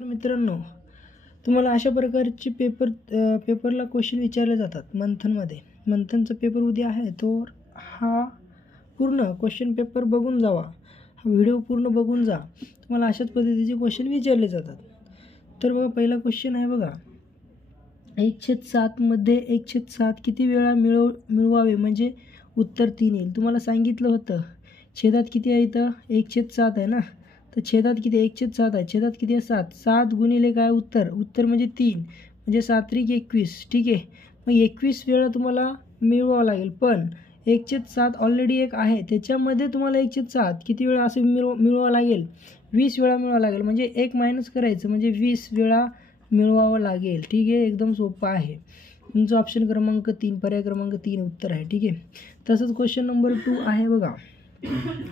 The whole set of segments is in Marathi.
तर मित्रांनो, तुम्हाला अशा प्रकारचे पेपरला क्वेश्चन विचारले जातात मंथनमध्ये. मंथनचा पेपर उद्या आहे, तर हा पूर्ण क्वेश्चन पेपर बघून जावा. हा व्हिडिओ पूर्ण बघून जा. तुम्हाला अशाच पद्धतीचे क्वेश्चन विचारले जातात. तर बघा, पहिला क्वेश्चन आहे बघा, 1/7 मध्ये 1/7 किती वेळा मिळवावे म्हणजे उत्तर 3 येईल. तुम्हाला सांगितलं होतं छेदात किती आहे, इथं 1/7 आहे ना, तर छेदात किती 1/7 आहे, छेदात किती आहे 7. 7 गुणिले काय उत्तर म्हणजे 3, म्हणजे 7 × 21. ठीक आहे, मग 21 वेळा तुम्हाला मिळवावं लागेल. पण 1/7 ऑलरेडी एक आहे, त्याच्यामध्ये तुम्हाला 1/7 किती वेळा असं मिळवावं लागेल, 20 वेळा मिळवावं लागेल. म्हणजे 1 मायनस करायचं, म्हणजे 20 वेळा मिळवावं लागेल. ठीक आहे, एकदम सोपं आहे. तुमचं ऑप्शन क्रमांक 3, पर्याय क्रमांक 3 उत्तर आहे. ठीक आहे, तसंच क्वेश्चन नंबर 2 आहे बघा.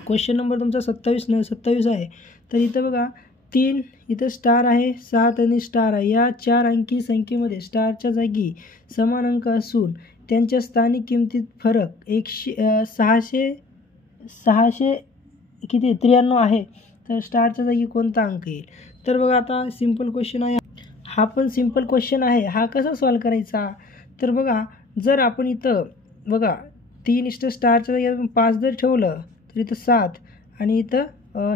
क्वेश्चन नंबर तुमचा 27 आहे. तर इथं बघा 3, इथं स्टार आहे, 7 आणि स्टार आहे. या 4 अंकी संख्येमध्ये स्टारच्या जागी समान अंक असून त्यांच्या स्थानिक किमतीत फरक 600 किती 93 आहे. तर स्टारच्या जागी कोणता अंक येईल? तर बघा, आता सिंपल क्वेश्चन आहे हा, पण सिंपल क्वेश्चन आहे. हा कसा सॉल्व करायचा? तर बघा, जर आपण इथं बघा 3 स्टारच्या जागी 5 जर ठेवलं तर इथं 7 आणि इथं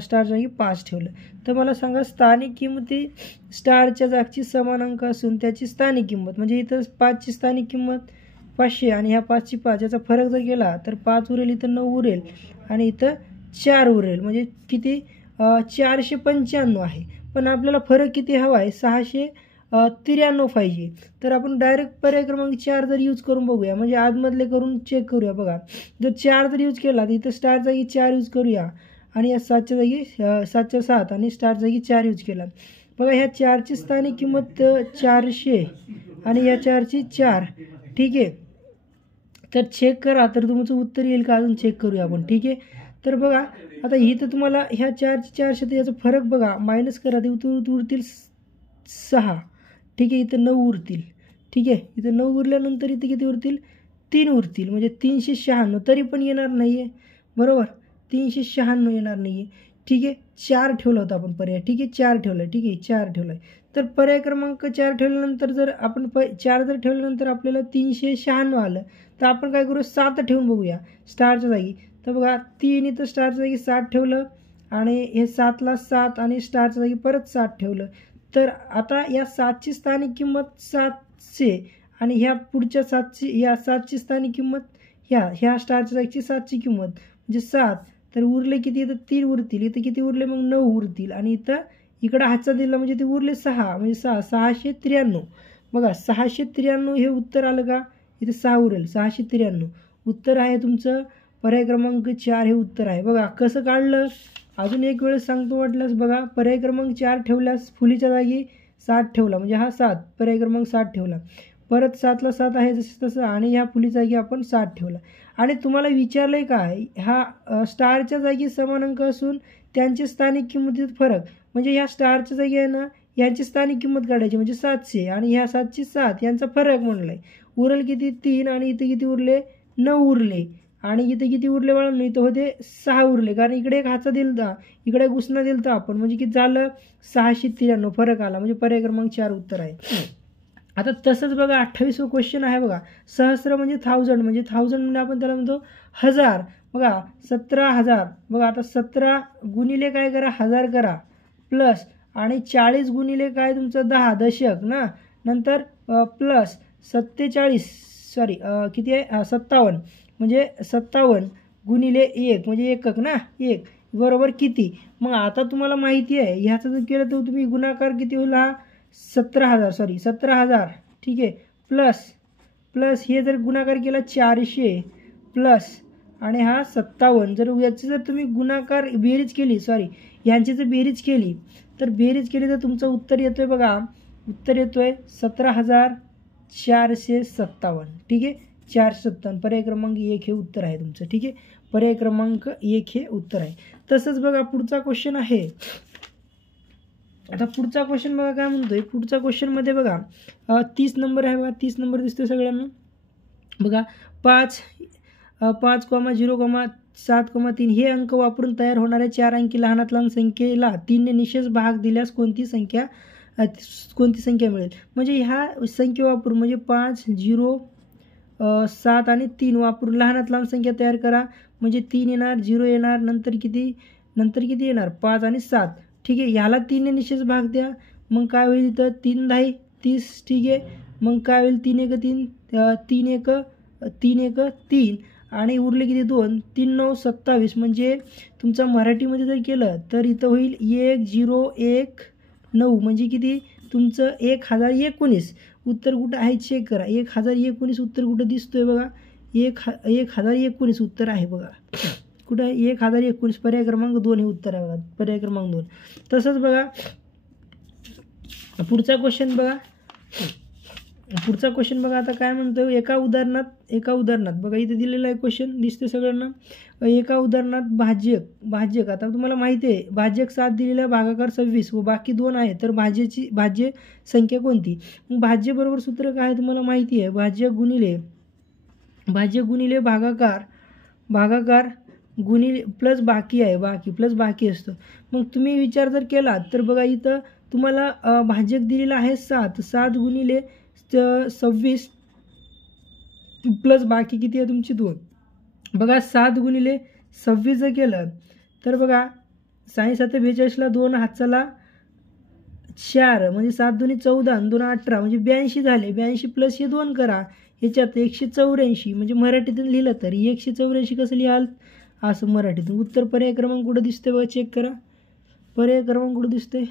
स्टारच्या जागी 5 ठेवलं, तर मला सांगा स्थानिक किंमती स्टारच्या जागची समान अंक असून त्याची स्थानिक किंमत, म्हणजे इथं 5ची स्थानिक किंमत 500 आणि ह्या 5ची 5, याचा फरक जर केला तर 5 उरेल, इथं 9 उरेल आणि इथं 4 उरेल. म्हणजे किती 495 आहे. पण आपल्याला फरक किती हवा आहे, 693 पाहिजे. तर आपण डायरेक्ट पर्याय क्रमांक 4 जर यूज करून बघूया, म्हणजे आतमधले करून चेक करूया. बघा, जर 4 जर यूज केला तर इथं स्टार जागी 4 यूज करूया आणि या 7च्या जागी 7च्या 7 आणि स्टार जागी 4 यूज केला. बघा, ह्या 4ची स्थानिक किंमत 400 आणि या 4ची 4. ठीक आहे, तर चेक करा, तर तुमचं उत्तर येईल का अजून चेक करूया आपण. ठीक आहे, तर बघा आता इथं तुम्हाला ह्या 4ची 400, तर याचा फरक बघा मायनस करा, ते उरतील 6. ठीक आहे, इथं 9 उरतील. ठीक आहे, इथं 9 उरल्यानंतर इथं किती उरतील, 3 उरतील, म्हणजे 396. तरी पण येणार नाही आहे, बरोबर, 396 येणार नाही आहे. ठीक आहे, 4 ठेवला होता आपण पर्याय. ठीक आहे, 4 ठेवलं आहे. ठीक आहे, 4 ठेवलं आहे. तर पर्याय क्रमांक 4 ठेवल्यानंतर जर आपण 4 जर ठेवल्यानंतर आपल्याला 396 आलं, तर आपण काय करू, 7 ठेवून बघूया स्टारच्या जागी. तर बघा, 3 इथं स्टारच्या जागी 7 ठेवलं आणि हे 7ला 7 आणि स्टारच्या जागी परत 7 ठेवलं. तर आता या 7ची स्थानिक किंमत 700 आणि ह्या पुढच्या 7ची, या 7ची स्थानिक किंमत ह्या स्टारच्या जागची 7ची किंमत म्हणजे 7. तर उरले किती, इथं 3 उरतील, इथं किती उरले मग 9 उरतील आणि इथं इकडं हातचा दिला म्हणजे ते उरले 6, म्हणजे 693. बघा, 693 हे उत्तर आलं का, इथं 6 उरेल, 693 उत्तर आहे तुमचं. पर्याय क्रमांक 4 हे उत्तर आहे. बघा कसं काढलं, अजून एक वेळेस सांगतो वाटल्यास. बघा, पर्याय क्रमांक 4 ठेवल्यास फुलीच्या जागी 7 ठेवला, म्हणजे हा 7, पर्याय क्रमांक 7 ठेवला. परत 7ला 7 आहे जसं तसं आणि ह्या फुलीच्या जागी आपण 7 ठेवला. आणि तुम्हाला विचारलं आहे काय, हा स्टारच्या जागी समान अंक असून त्यांची स्थानिक किंमतीत फरक, म्हणजे ह्या स्टारच्या जागी आहे ना, यांची स्थानिक किंमत काढायची, म्हणजे 700 आणि ह्या 7ची 7 यांचा फरक म्हणला आहे. उरेल किती 3 आणि इथे किती उरले 9 उरले आणि इथे किती उरले बाळांनो, इथं होते 6 उरले, कारण इकडे एक हातचा दिलता, इकडे घुसणं दिलता आपण, म्हणजे किती झालं 693 फरक आला, म्हणजे पर्याय क्रमांक 4 उत्तर आहे. आता तसंच बघा 28वा क्वेश्चन आहे बघा. सहस्र म्हणजे 1000, म्हणजे 1000 म्हणजे आपण त्याला म्हणतो 1000. बघा 17,000. बघा आता 17 गुणिले काय करा 1000 करा प्लस आणि 40 गुणिले काय तुमचं 10 दशक ना, नंतर प्लस 47 किती आहे 57, म्हणजे 57 गुणिले 1 म्हणजे एकक ना, 1 बरोबर किती. मग आता तुम्हाला माहिती आहे ह्याचं जर केलं तर तुम्ही गुणाकार किती होईल, हा 17,000. ठीक आहे, प्लस हे जर गुणाकार केला 400 प्लस आणि हा 57, जर याची जर तुम्ही गुणाकार बेरीज केली, यांची जर बेरीज केली तर तुमचं उत्तर येतोय बघा, उत्तर येतोय 17,457. ठीक आहे, 457 पर्याय क्रमांक 1 हे उत्तर आहे तुमचं. ठीक आहे, पर्याय क्रमांक 1 हे उत्तर आहे. तसंच बघा पुढचा क्वेश्चन आहे. आता पुढचा क्वेश्चन बघा काय म्हणतोय. पुढचा क्वेश्चनमध्ये बघा 30 नंबर आहे बघा, 30 नंबर दिसतोय सगळ्यांना. बघा 5,0,7,3 हे अंक वापरून तयार होणाऱ्या 4 अंकी लहानात लहान संख्येला 3 ने निशेष भाग दिल्यास कोणती संख्या कोणती संख्या मिळेल. म्हणजे ह्या संख्या वापरून म्हणजे 5, 0, 7 आणि 3 वापरून लहानात लहान संख्या तयार करा. म्हणजे 3 येणार, 0 येणार, नंतर किती येणार 5 आणि 7. ठीक आहे, ह्याला 3ने निश्चित भाग द्या. मग काय होईल इथं 3 10 30. ठीक आहे, मग काय होईल 3 1 3 3 1 3 आणि उरले किती 2 3 9 27. म्हणजे तुमचं मराठीमध्ये जर केलं तर इथं होईल 1019. म्हणजे किती तुमचं 1019. उत्तर कुठं आहे चेक करा. 1019 उत्तर कुठं दिसतोय बघा. 1019 उत्तर आहे बघा. कुठं आहे 1019. पर्याय क्रमांक 2 हे उत्तर आहे बघा. पर्याय क्रमांक 2. तसंच बघा पुढचा क्वेश्चन बघा. आता काय म्हणतो एका उदाहरणात बघा इथे दिलेला आहे क्वेश्चन दिसते सगळ्यांना. एका उदाहरणात भाज्यक आता तुम्हाला माहिती आहे भाज्यक 7 दिलेला आहे, भागाकार 26 व बाकी 2 आहे. तर भाज्य संख्या कोणती. मग भाज्य बरोबर सूत्र काय आहे तुम्हाला माहिती आहे. भाज्य गुणिले भागाकार गुणिले प्लस बाकी आहे. प्लस बाकी असतो. मग तुम्ही विचार जर केला तर बघा इथं तुम्हाला भाज्यक दिलेला आहे 7 गुणिले 26 प्लस बाकी किती आहे तुमची 2. बघा 7 गुणिले 26 जर केलं तर बघा 6 7 42ला 2 हातचाला 4 म्हणजे 7 2 14 आणि 2 18 म्हणजे 82 झाले. 82 प्लस हे 2 करा. ह्याच्यात 184 म्हणजे मराठीतून लिहिलं तर 184 कसं लिहाल असं मराठीतून. उत्तर पर्याय क्रमांक कुठं दिसते बघा चेक करा. पर्याय क्रमांक कुठं दिसते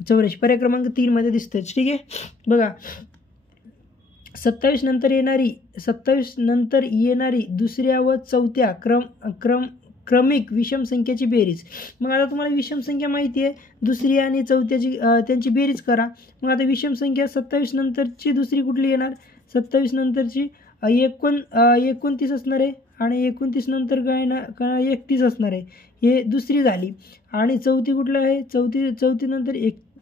84. पर्याय क्रमांक 3 मध्ये दिसते. ठीक आहे बघा 27 नंतर येणारी दुसऱ्या व चौथ्या क्रमिक विषम संख्येची बेरीज. मग आता तुम्हाला विषम संख्या माहिती आहे दुसरी आणि चौथ्याची त्यांची बेरीज करा. मग आता विषम संख्या 27 नंतरची दुसरी कुठली येणार. 27 नंतरची 29 असणार आहे आणि 29 नंतर काय 31 असणार आहे. हे दुसरी झाली. आणि चौथी कुठलं आहे चौथी नंतर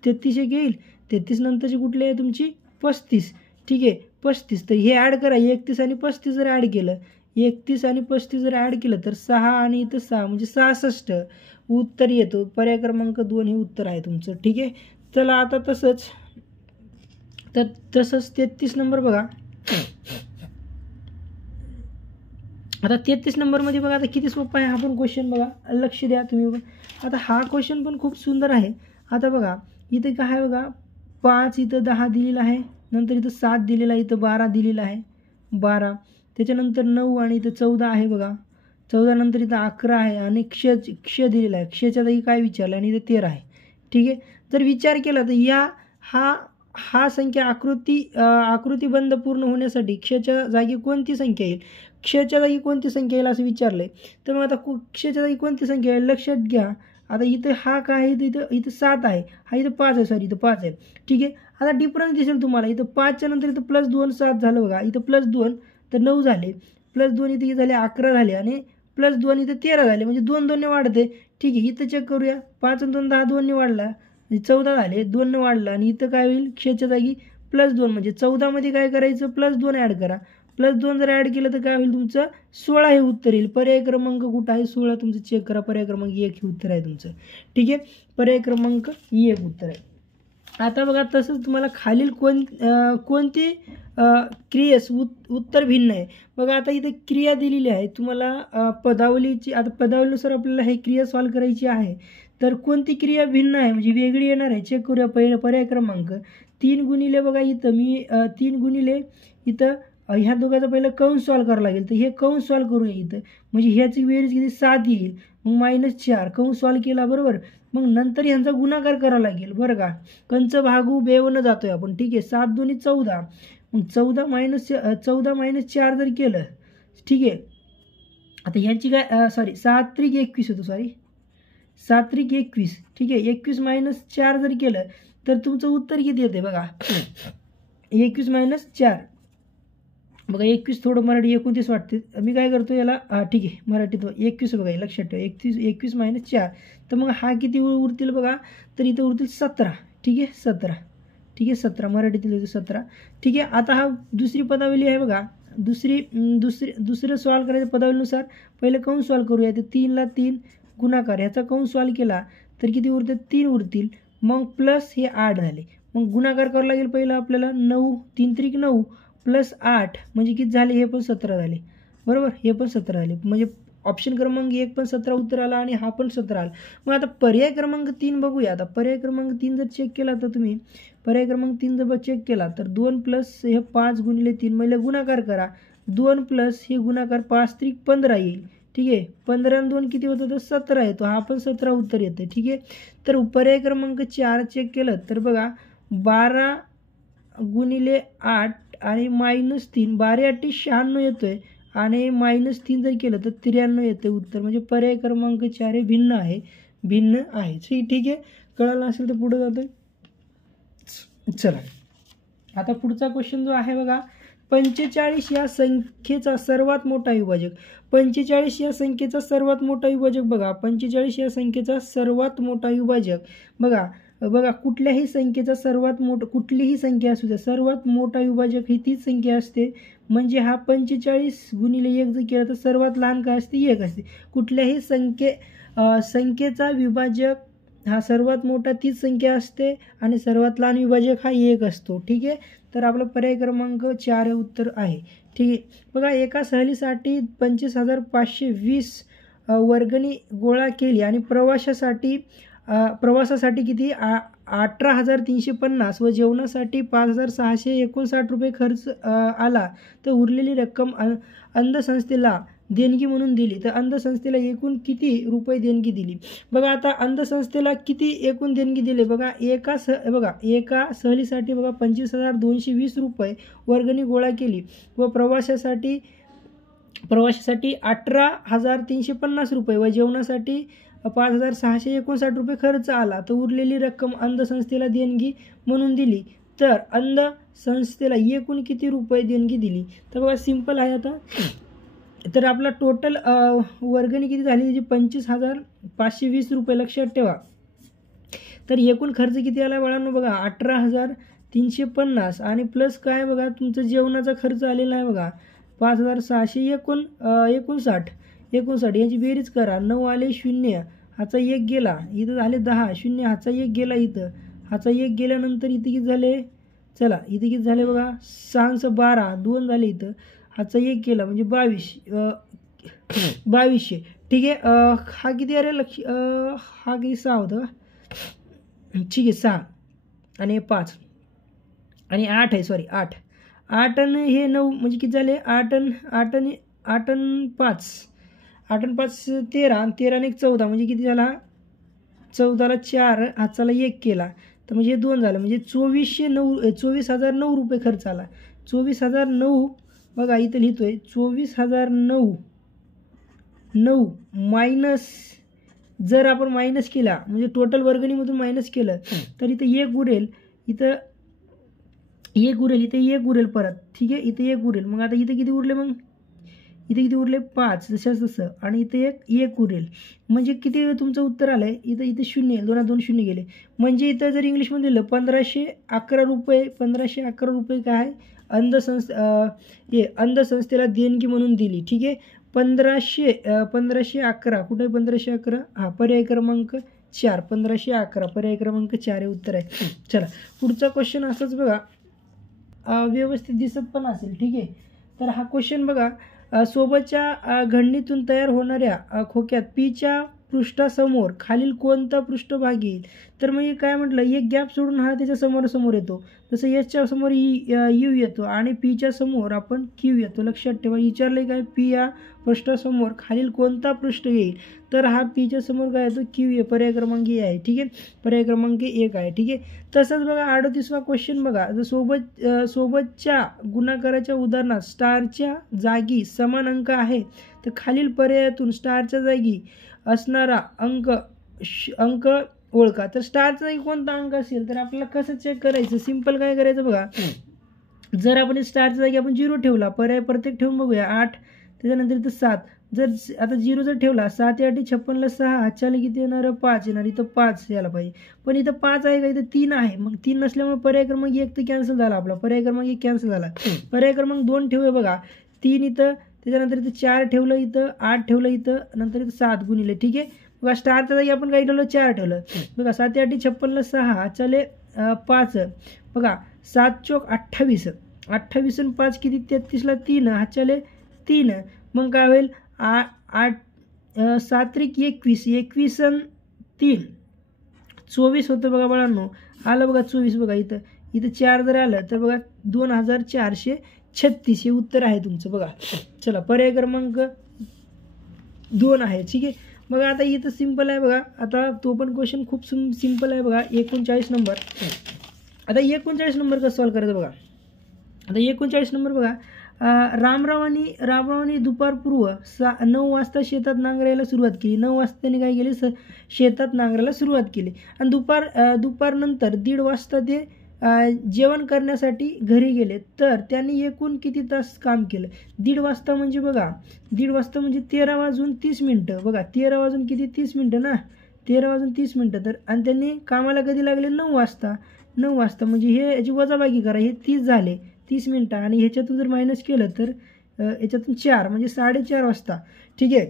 33 येईल. 33 नंतरची कुठली आहे तुमची 35. ठीक आहे 35. तर हे ॲड करा. 31 आणि 35 जर ॲड केलं 31 आणि 35 जर ॲड केलं तर 6 आणि इथं 6 म्हणजे 66 उत्तर येतो. पर्याय क्रमांक 2 हे उत्तर आहे तुमचं. ठीक आहे. चला आता तसंच 33 नंबर बघा. आता 33 नंबरमध्ये बघा आता किती सोपा आहे हा पण क्वेश्चन बघा. लक्ष द्या तुम्ही. आता हा क्वेश्चन पण खूप सुंदर आहे. आता बघा इथं काय आहे बघा 5 इथं 10 दिलेला आहे. नंतर इथं 7 दिलेला आहे. इथं 12 दिलेला आहे 12. त्याच्यानंतर 9 आणि इथं 14 आहे बघा. 14 नंतर इथं 11 आहे आणि क्ष दिलेला आहे. क्षच्या जागी काय विचारलं आणि इथं 13 आहे. ठीक आहे. जर विचार केला तर हा संख्या आकृतीबंध पूर्ण होण्यासाठी क्षच्या जागी कोणती संख्या येईल. क्षच्या जागी कोणती संख्या येईल असं विचारलं आहे. तर मग आता क्षच्या जागी कोणती संख्या येईल लक्षात घ्या. आता इथं हा काय आहे इथं 7 आहे. हा इथं 5 आहे. सॉरी इथं 5 आहे. ठीक आहे. आता डिफरन्स दिसेल तुम्हाला. इथं 5च्या नंतर इथं +2 7 झालं बघा. इथं +2 तर 9 झाले. +2 इथे झाले 11 झाले आणि +2 इथं 13 झाले. म्हणजे 2 2ने वाढते. ठीक आहे. इथं चेक करूया. 5 आणि 2 10 2ने वाढला म्हणजे 14 झाले. 2 ने वाढला आणि इथं काय होईल क्षच्या जागी +2 म्हणजे 14 मध्ये काय करायचं +2 ॲड करा. +2 जर ॲड केलं तर काय होईल तुमचं 16 हे उत्तर येईल. पर्याय क्रमांक कुठं आहे 16 तुमचं चेक करा. पर्याय क्रमांक 1 हे उत्तर आहे तुमचं. ठीक आहे. पर्याय क्रमांक 1 उत्तर आहे. आता बघा तसंच तुम्हाला खालील कोणती क्रियेस उत्तर भिन्न आहे. बघा आता इथे क्रिया दिलेली आहे तुम्हाला पदावलीची. आता पदावलीनुसार आपल्याला हे क्रिया सॉल्व करायची आहे. तर कोणती क्रिया भिन्न आहे म्हणजे वेगळी येणार आहे चेक करूया. पहिलं पर्याय क्रमांक 3 गुणिले बघा इथं मी 3 गुणिले इथं ह्या दोघांचा पहिलं कंस सॉल्व करावं लागेल. तर हे कंस सॉल्व करूया इथं. म्हणजे ह्याची बेरीज किती 7 येईल. मग -4 कंस सॉल्व केला बरोबर. मग नंतर ह्यांचा गुणाकार करावा लागेल बरं का. कंच भागू बेवनं जातोय आपण. ठीक आहे. 7 2 14. मग 14 -4 जर केलं. ठीक आहे. आता ह्यांची काय 7 त्रिक 21 होतो. 7 त्रिक 21. ठीक आहे. 21 - 4 जर केलं तर तुमचं उत्तर किती येते बघा 21 - 4 बघा. 21 थोडं मराठी 29 वाटते. मी काय करतो याला ठीक आहे मराठीत 21 बघा लक्षात ठेवा. 21 - 4 तर मग हा किती उरतील बघा. तर इथं उरतील 17. ठीक आहे 17. ठीक आहे 17 मराठीतील 17. ठीक आहे. आता हा दुसरी पदावली आहे बघा. दुसरं सॉल्व करायचं पदावलीनुसार. पहिलं कंस सॉल्व करूया. ते 3 ला 3 गुणाकार ह्याचा कंस सॉल्व केला तर किती उरतात 3 उरतील. मग प्लस हे 8 झाले. मग गुणाकार करावा लागेल पहिलं आपल्याला. 9 3 त्रिक 9 प्लस 8 म्हणजे किती झाले, हे पण 17 झाले. बरोबर, हे पण 17 झाले. म्हणजे ऑप्शन क्रमांक 1 पण 17 उत्तर आला आणि हा पण 17 आला. मग आता पर्याय क्रमांक 3 बघूया. आता पर्याय क्रमांक 3 जर चेक केला तर तुम्ही पर्याय क्रमांक 3 जर चेक केला तर 2 प्लस हे 5 गुणिले 3 म्हणजे गुणाकार करा. 2 प्लस हे गुणाकार 5 त्रिक 15 येईल. ठीक आहे, 15 आणि 2 किती होतं, तर 17 येतो. हा पण 17 उत्तर येतं. ठीक आहे, तर पर्याय क्रमांक 4 चेक केलं तर बघा 12 गुणिले 8 आणि -3 12 8 96 येतोय आणि -3 जर केलं तर 93 येतं उत्तर. म्हणजे पर्याय क्रमांक 4 हे भिन्न आहे. ठीक आहे, कळालं असेल तर पुढे जातोय. चला आता पुढचा क्वेश्चन जो आहे बघा, 45 या संख्येचा सर्वात मोठा विभाजक. 45 या संख्येचा सर्वात मोठा विभाजक बघा. 45 या संख्येचा सर्वात मोठा विभाजक बघा कुठल्याही संख्येचा सर्वात मोठा, कुठलीही संख्या असू द्या, सर्वात मोठा विभाजक ही तीच संख्या असते. म्हणजे हा 45 गुणिले 1 जर केला तर सर्वात लहान काय असते, 1 असते. कुठल्याही संख्येचा विभाजक हा सर्वात मोठा तीच संख्या असते आणि सर्वात लहान विभाजक हा 1 असतो. ठीक आहे, तर आपलं पर्याय क्रमांक 4 हे उत्तर आहे. ठीक आहे, बघा एका सहलीसाठी 25,520 वर्गणी गोळा केली आणि प्रवासासाठी किती 18,350 व जेवणासाठी 5,659 रुपये खर्च आला. तर उरलेली रक्कम अंधसंस्थेला देणगी म्हणून दिली. तर अंधसंस्थेला एकूण किती रुपये देणगी दिली. बघा आता अंधसंस्थेला किती एकूण देणगी दिली बघा. एका सहलीसाठी बघा 25,220 रुपये वर्गणी गोळा केली व प्रवासासाठी 18,350 रुपये व जेवणासाठी 5,659 रुपये खर्च आला. तर उरलेली रक्कम अंधसंस्थेला देणगी म्हणून दिली. तर अंधसंस्थेला एकूण किती रुपये देणगी दिली. तर बघा सिंपल आहे. आता तर आपला टोटल वर्गणी किती झाली त्याची 25,520 रुपये. लक्षात ठेवा. तर एकूण खर्च किती आला बाळांनो बघा 18,350 आणि प्लस काय बघा तुमचं जेवणाचा खर्च आलेला आहे बघा 5,659 याची बेरीज करा. 9 आले 0, हाचा 1 गेला, इथं झाले 10, 0 हाचा 1 गेला, इथं हाचा 1 गेल्यानंतर इथं किती झाले, चला इथं किती झाले बघा 6 12, 2 झाले, इथं हाचा 1 गेला म्हणजे 2200. ठीक आहे, हा किती अरे हा किती 6 होतं. ठीक आहे 6 आणि 5 आणि 8 आहे, सॉरी 8 आणि हे 9 म्हणजे किती झाले 8 आणि 5 13 आणि 13 आणि 14 म्हणजे किती झाला 14ला 4 हाचाला 1 केला तर म्हणजे 2 झालं म्हणजे 24,009 रुपये खर्च आला. 24,009 बघा इथं लिहितोय 24,009 मायनस जर आपण मायनस केला म्हणजे टोटल वर्गणीमधून मायनस केलं तर इथं 1 उरेल, इथं 1 उरेल परत. ठीक आहे, इथं 1 उरेल. मग आता इथं किती उरले, मग इथे किती उरले 5 जशाच तसं आणि इथे 1 उरेल म्हणजे किती तुमचं उत्तर आलं आहे. इथं 0 2 2 0 गेले म्हणजे इथं जर इंग्लिशमध्ये दिलं 1,511 रुपये. 1,511 रुपये काय अंधसंस्थेला देणगी म्हणून दिली. ठीक आहे, 1,511 कुठे 1,511 हा पर्याय क्रमांक 4 1,511 पर्याय क्रमांक 4 हे उत्तर आहे. चला पुढचा क्वेश्चन असंच बघा व्यवस्थित दिसत पण असेल. ठीक आहे, तर हा क्वेश्चन बघा सोबतच्या घडणीतून तयार होणाऱ्या खोक्यात पीच्या पृष्ठासमोर खालील कोणता पृष्ठभाग येईल. तर म्हणजे काय म्हटलं एक गॅप सोडून हा त्याच्या समोर येतो. जसं एसच्या समोर यू येतो आणि पीच्या समोर आपण क्यू येतो. लक्षात ठेवा विचारले काय पी या पृष्ठासमोर खालील कोणता पृष्ठ येईल तर हा पीच्या समोर काय येतो क्यू ए पर्याय क्रमांक ए आहे. ठीक आहे, पर्याय क्रमांक 1 आहे. ठीक आहे, तसंच बघा 38वा क्वेश्चन बघा जर सोबतच्या गुणाकाराच्या उदाहरणात स्टारच्या जागी समान अंक आहे तर खालील पर्यायातून स्टारच्या जागी असणारा अंक ओळखा. तर स्टारचा जागी कोणता अंक असेल तर आपल्याला कसं चेक करायचं, सिंपल काय करायचं बघा जर आपण स्टारच्या जागी आपण 0 ठेवला पर्याय प्रत्येक ठेवून बघूया 8 त्याच्यानंतर इथं 7 जर आता 0 जर ठेवला 7 8 56ला 6 हातच्याला किती येणार 5 येणार. इथं 5 यायला पाहिजे पण इथं 5 आहे का इथं 3 आहे. मग 3 नसल्यामुळे पर्याय क्रमांक 1 तर कॅन्सल झाला आपला. पर्याय क्रमांक 1 कॅन्सल झाला. पर्याय क्रमांक 2 ठेवूया बघा 3 इथं त्याच्यानंतर इथं 4 ठेवलं, इथं 8 ठेवलं, इथं नंतर इथं 7 गुणिले. ठीक आहे, बघा स्टारच्या जागी आपण काही ठेवलं 4 ठेवलं. बघा 7 8 56 6 चले 5. बघा 7 चौक 28 28 आणि 5 किती 33ला 3 हा चले 3. मग काय होईल 7 त्रिक 21 21 आणि 3 24 होतं बघा बाळांनो. आलं बघा 24. बघा इथं 4 जर आलं तर बघा 2436 हे उत्तर आहे तुमचं. बघा चला पर्याय क्रमांक 2 आहे. ठीक आहे. बघा आता इथं सिंपल आहे बघा. आता तो पण क्वेश्चन खूप सिंपल आहे बघा. 39 नंबर. आता 39 नंबर कसं सॉल्व करायचं बघा. आता 39 नंबर बघा. रामरावांनी दुपारपूर्व 9 वाजता शेतात नांगरायला सुरुवात केली. 9 वाजता त्यांनी काय केली शेतात नांगरायला सुरुवात केली आणि दुपारनंतर 1:30 वाजता ते जेवण करण्यासाठी घरी गेले. तर त्यांनी एकूण किती तास काम केलं. 1:30 वाजता म्हणजे बघा 1:30 वाजता म्हणजे 13 वाजून 30 मिनटं. बघा 13 वाजून किती 30 मिनटं ना. 13 वाजून 30 मिनटं. तर आणि त्यांनी कामाला कधी लागले 9 वाजता. 9 वाजता म्हणजे हे याची वजाबाकी करा. हे 30 झाले 30 मिनटं आणि ह्याच्यातून जर मायनस केलं तर याच्यातून 4 म्हणजे 4:30 वाजता. ठीक आहे.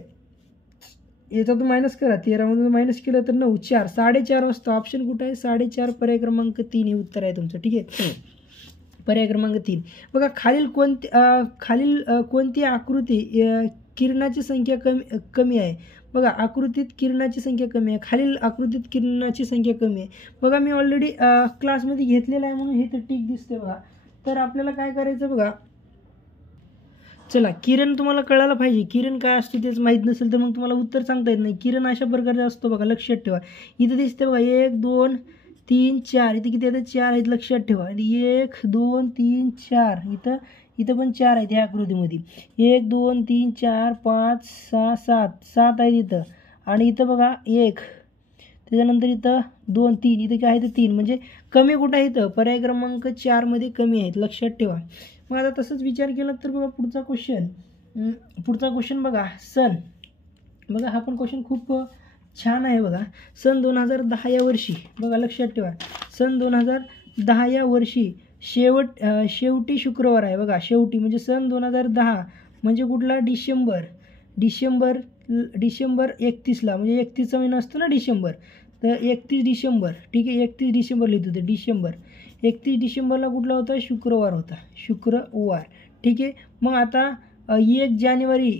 याच्यातून मायनस करा. 13मधून मायनस केलं तर 9 4 4:30 वाजता. ऑप्शन कुठं आहे 4:30. पर्याय क्रमांक 3 हे उत्तर आहे तुमचं. ठीक आहे. पर्याय क्रमांक 3. बघा खालील कोणती आकृती किरणाची संख्या कमी आहे. बघा आकृतीत किरणाची संख्या कमी आहे. खालील आकृतीत किरणाची संख्या कमी आहे. बघा मी ऑलरेडी क्लासमध्ये घेतलेलं आहे म्हणून हे तर टिक दिसते बघा. तर आपल्याला काय करायचं बघा. चला किरण तुम्हाला कळायला पाहिजे. किरण काय असते तेच माहीत नसेल तर मग तुम्हाला उत्तर सांगता येत नाही. किरण अशा प्रकारचा असतो बघा. लक्षात ठेवा. इथं दिसते बघा 1 2 3 4. इथं किती आहेत 4 आहेत. लक्षात ठेवा. 1 2 3 4. इथं पण 4 आहेत ह्या आकृतीमध्ये. 1 2 3 4 5 6 7 आहेत इथं. आणि इथं बघा 1. त्याच्यानंतर इथं 2 3. इथं काय आहे तर 3. म्हणजे कमी कुठं आहे इथं पर्याय क्रमांक 4 मध्ये कमी आहेत. लक्षात ठेवा. मग आता तसंच विचार केला तर बघा पुढचा क्वेश्चन बघा. सन बघा हा पण क्वेश्चन खूप छान आहे बघा. सन 2010 या वर्षी बघा लक्षात ठेवा. सन 2010 या वर्षी शेवटी शुक्रवार आहे बघा. शेवटी म्हणजे सन 2010 म्हणजे कुठला डिसेंबर 31ला म्हणजे 31चा महिना असतो ना डिसेंबर. तर 31 डिसेंबर. ठीक आहे. 31 डिसेंबर लिहित होते. डिसेंबर 31 डिसेंबरला कुठला होता शुक्रवार होता. शुक्रवार. ठीक आहे. मग आता 1 जानेवारी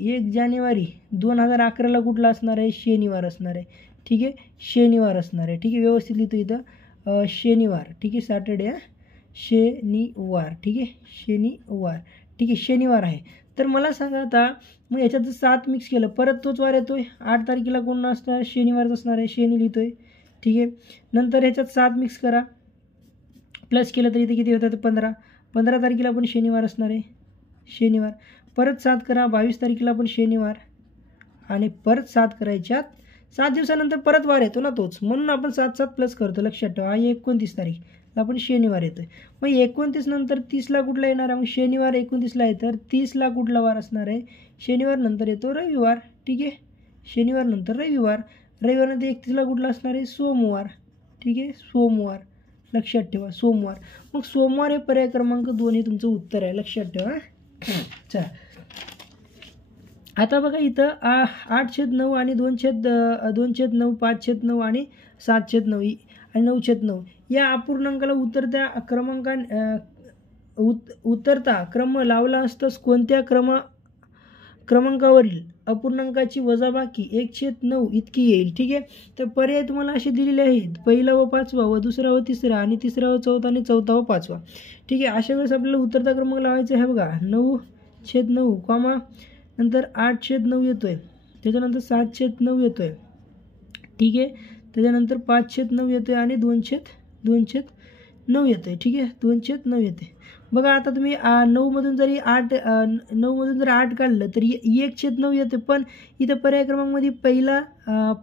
2011ला कुठला असणार आहे शनिवार असणार आहे. ठीक आहे. शनिवार असणार आहे. ठीक आहे. व्यवस्थित लिहितो इथं शनिवार. ठीक आहे. सॅटर्डे शनिवार. ठीक आहे. शनिवार. ठीक आहे. शनिवार आहे. तर मला सांगा आता मग याच्यात जर 7 मिक्स केलं परत तोच वार येतोय. 8 तारखेला कोण असणार शनिवारच असणार आहे. शनी लिहितोय. ठीक आहे. नंतर ह्याच्यात 7 मिक्स करा प्लस केलं तर इथे किती होतं 15. 15 तारखेला पण शनिवार असणार आहे. शनिवार. परत 7 करा 22 तारखेला पण शनिवार आणि परत 7 करायच्यात 7 दिवसानंतर परत वार येतो ना तोच. म्हणून आपण 7 प्लस करतो. लक्षात ठेवा. 29 तारीख आपण शनिवार येतोय. मग 29 नंतर 30ला कुठला येणार आहे. मग शनिवार 29ला आहे तर 30ला कुठला वार असणार आहे. शनिवार नंतर येतो रविवार. ठीक आहे. शनिवार नंतर रविवार. रविवारनंतर 31ला कुठला असणार आहे सोमवार. ठीक आहे. सोमवार. लक्षात ठेवा. सोमवार. मग सोमवार हे पर्याय क्रमांक 2 हे तुमचं उत्तर आहे. लक्षात ठेवा. चला आता बघा इथं 8/9 आणि 2/9 5/9 आणि 7/9 आणि 9/9 या अपूर्णांकाला उतरता क्रम लावला असताच कोणत्या क्रमांकावरील अपूर्णांकाची वजाबाकी 1/9 इतकी येईल. ठीक आहे. तर पर्याय तुम्हाला असे दिलेले आहेत. पहिला व 5वा व दुसरा व तिसरा आणि तिसरा व 4था आणि 4था व 5वा. ठीक आहे. अशा वेळेस आपल्याला उतरता क्रमांक लावायचा आहे बघा. 9/9 कॉमा नंतर 8/9 येतोय. त्याच्यानंतर 7/9 येतोय. ठीक आहे. त्याच्यानंतर 5/9 येतोय आणि 2/9 येतोय. ठीक आहे. 2/9 येते. बघा आता तुम्ही 9मधून जरी 8 काढलं तरी 1/9 येते. पण इथं पर्याय क्रमांकमध्ये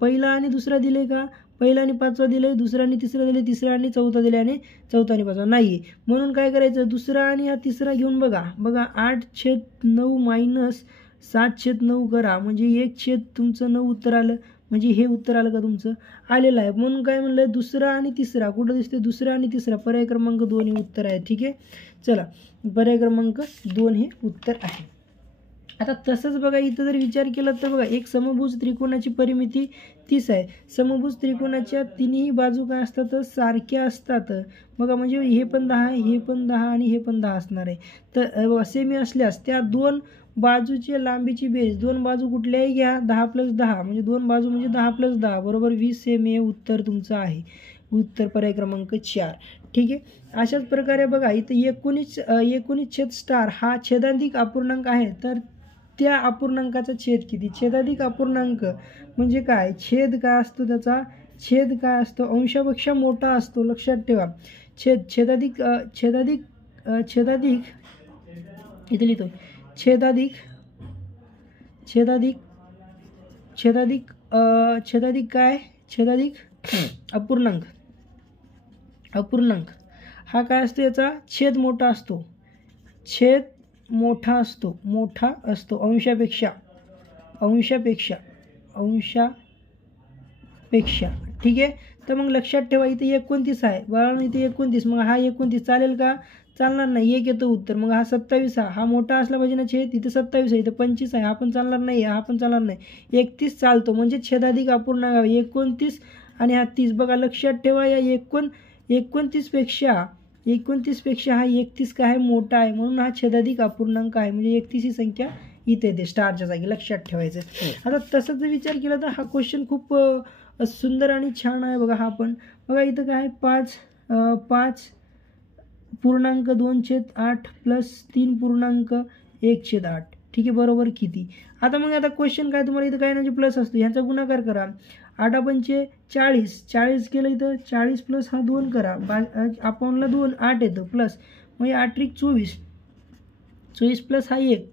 पहिला आणि दुसरा दिले का. पहिला आणि 5वा दिले. दुसरा आणि तिसरा दिले. तिसरा आणि 4था दिले आणि 4था आणि 5वा नाही. म्हणून काय करायचं दुसरा आणि हा तिसरा घेऊन बघा 8/9 मायनस 7/9 करा म्हणजे 1 तुमचं 9 उत्तर आलं. म्हणजे हे उत्तर आलं का तुमचं आलेलं आहे. म्हणून काय म्हणलं दुसरा आणि तिसरा कुठं दिसते दुसरा आणि तिसरा पर्याय क्रमांक 2 हे उत्तर आहे. ठीक आहे. चला पर्याय क्रमांक 2 हे उत्तर आहे. आता तसंच बघा इथं जर विचार केला तर बघा एक समभुज त्रिकोणाची परिमिती 30 आहे. समभुज त्रिकोणाच्या तिन्ही बाजू काय असतात तर सारख्या असतात बघा, म्हणजे हे पण 10 हे पण 10 आणि हे पण 10 असणार आहे. तर सेमी असल्यास त्या दोन बाजूची लांबीची बेरीज, दोन बाजू कुठल्याही घ्या 10 + 10 म्हणजे दोन बाजू म्हणजे 10 + 10 बरोबर 20 सेमी हे उत्तर तुमचं आहे. उत्तर पर्याय क्रमांक 4. ठीक आहे. अशाच प्रकारे बघा इथं 19 स्टार हा छेदांतिक अपूर्णांक आहे. तर त्या अपूर्णांकाचा छेद किती? छेदाधिक अपूर्णांक म्हणजे काय? छेद काय असतो त्याचा? छेद काय असतो? अंशापेक्षा मोठा असतो, लक्षात ठेवा. छेदाधिक इथे लिहितो छेदाधिक काय? छेदाधिक अपूर्णांक हा काय असतो? याचा छेद मोठा असतो. छेद मोठा असतो अंशापेक्षा. ठीक आहे. तर मग लक्षात ठेवा इथे 29 आहे बरोबर, इथे 29 मग हा 29 चालेल का? चालणार नाही. 1 येतो उत्तर. मग हा 27 हा मोठा असला पाहिजे ना छेद. इथे 27 आहे, इथे 25 आहे, हा पण चालणार नाही, हा पण चालणार नाही. 31 चालतो म्हणजे छेदाधिक अपूर्णांक 29 आणि हा 30. बघा लक्षात ठेवा या 29 पेक्षा हा 31 काय आहे? मोठा आहे, म्हणून हा छेदाधिक अपूर्णांक आहे. म्हणजे 31 ही संख्या इथे येते स्टारच्या जागी, लक्षात ठेवायचं. आता तसंच जर विचार केला तर हा क्वेश्चन खूप सुंदर आणि छान आहे बघा. हा पण बघा इथं काय 5.2/8 + 3.1/8. ठीक आहे. बरोबर किती? आता मग आता क्वेश्चन काय तुम्हाला इथं काय म्हणजे प्लस असतो, ह्यांचा गुणाकार करा. 8×5 40 केलं इथं 40 प्लस हा 2 करा, अकाउंटला 2 8 येतं प्लस म्हणजे 8 24 प्लस हा 1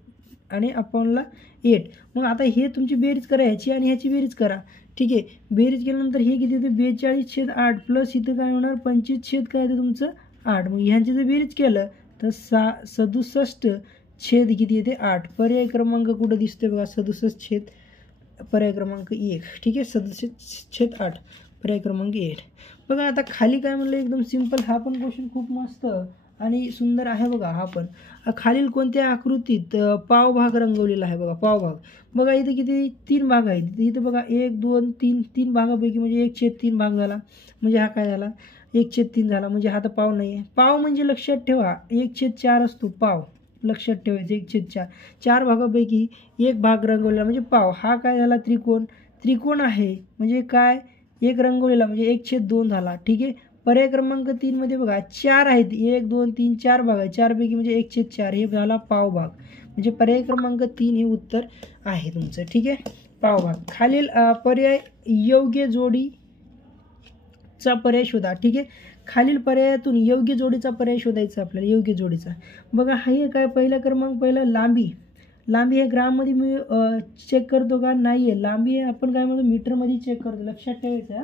आणि अकाउंटला 8. मग आता हे तुमची बेरीज करा, ह्याची आणि ह्याची बेरीज करा. ठीक आहे. बेरीज केल्यानंतर हे किती येते? 42/8 प्लस इथं काय होणार? 25 काय येतं तुमचं? 8. मग ह्यांची जर बेरीज केलं तर 67 किती येते? 8. पर्याय क्रमांक कुठं दिसतोय बघा? 67 पर्याय क्रमांक 1. ठीक आहे. 67/8 पर्याय क्रमांक 8. बघा आता खाली काय म्हणलं, एकदम सिंपल. हा पण क्वेश्चन खूप मस्त आणि सुंदर आहे बघा. हा पण खालील कोणत्या आकृतीत पावभाग रंगवलेला आहे? बघा पावभाग. बघा इथे किती? 3 भाग आहेत. इथं बघा 1 2 3 भागापैकी म्हणजे 1/3 भाग झाला. म्हणजे हा काय झाला? 1/3 झाला. म्हणजे हा तर पाव नाही आहे. पाव म्हणजे लक्षात ठेवा 1/4 असतो पाव, लक्षात ठेवायचं. 1/4 4 भागापैकी 1 भाग रंगवलेला म्हणजे पाव. हा काय झाला? त्रिकोण आहे म्हणजे काय? 1 रंगवलेला म्हणजे 1/2 झाला. ठीक आहे. पर्याय क्रमांक 3 मध्ये बघा 4 आहेत. 1 2 3 4 भाग आहेत. 4 पैकी म्हणजे 1/4 हे झाला पावभाग. म्हणजे पर्याय क्रमांक 3 हे उत्तर आहे तुमचं. ठीक आहे. पावभाग. खालील पर्याय योग्य जोडीचा पर्याय शोधा. ठीक आहे. खालील पर्यायातून योग्य जोडीचा पर्याय शोधायचा आपल्याला. योग्य जोडीचा बघा हे काय? पहिला क्रमांक पहिला लांबी हे ग्राममध्ये मी चेक करतो का? नाही आहे. लांबी आहे आपण काय म्हणतो? मीटरमध्ये चेक करतो, लक्षात ठेवायचं.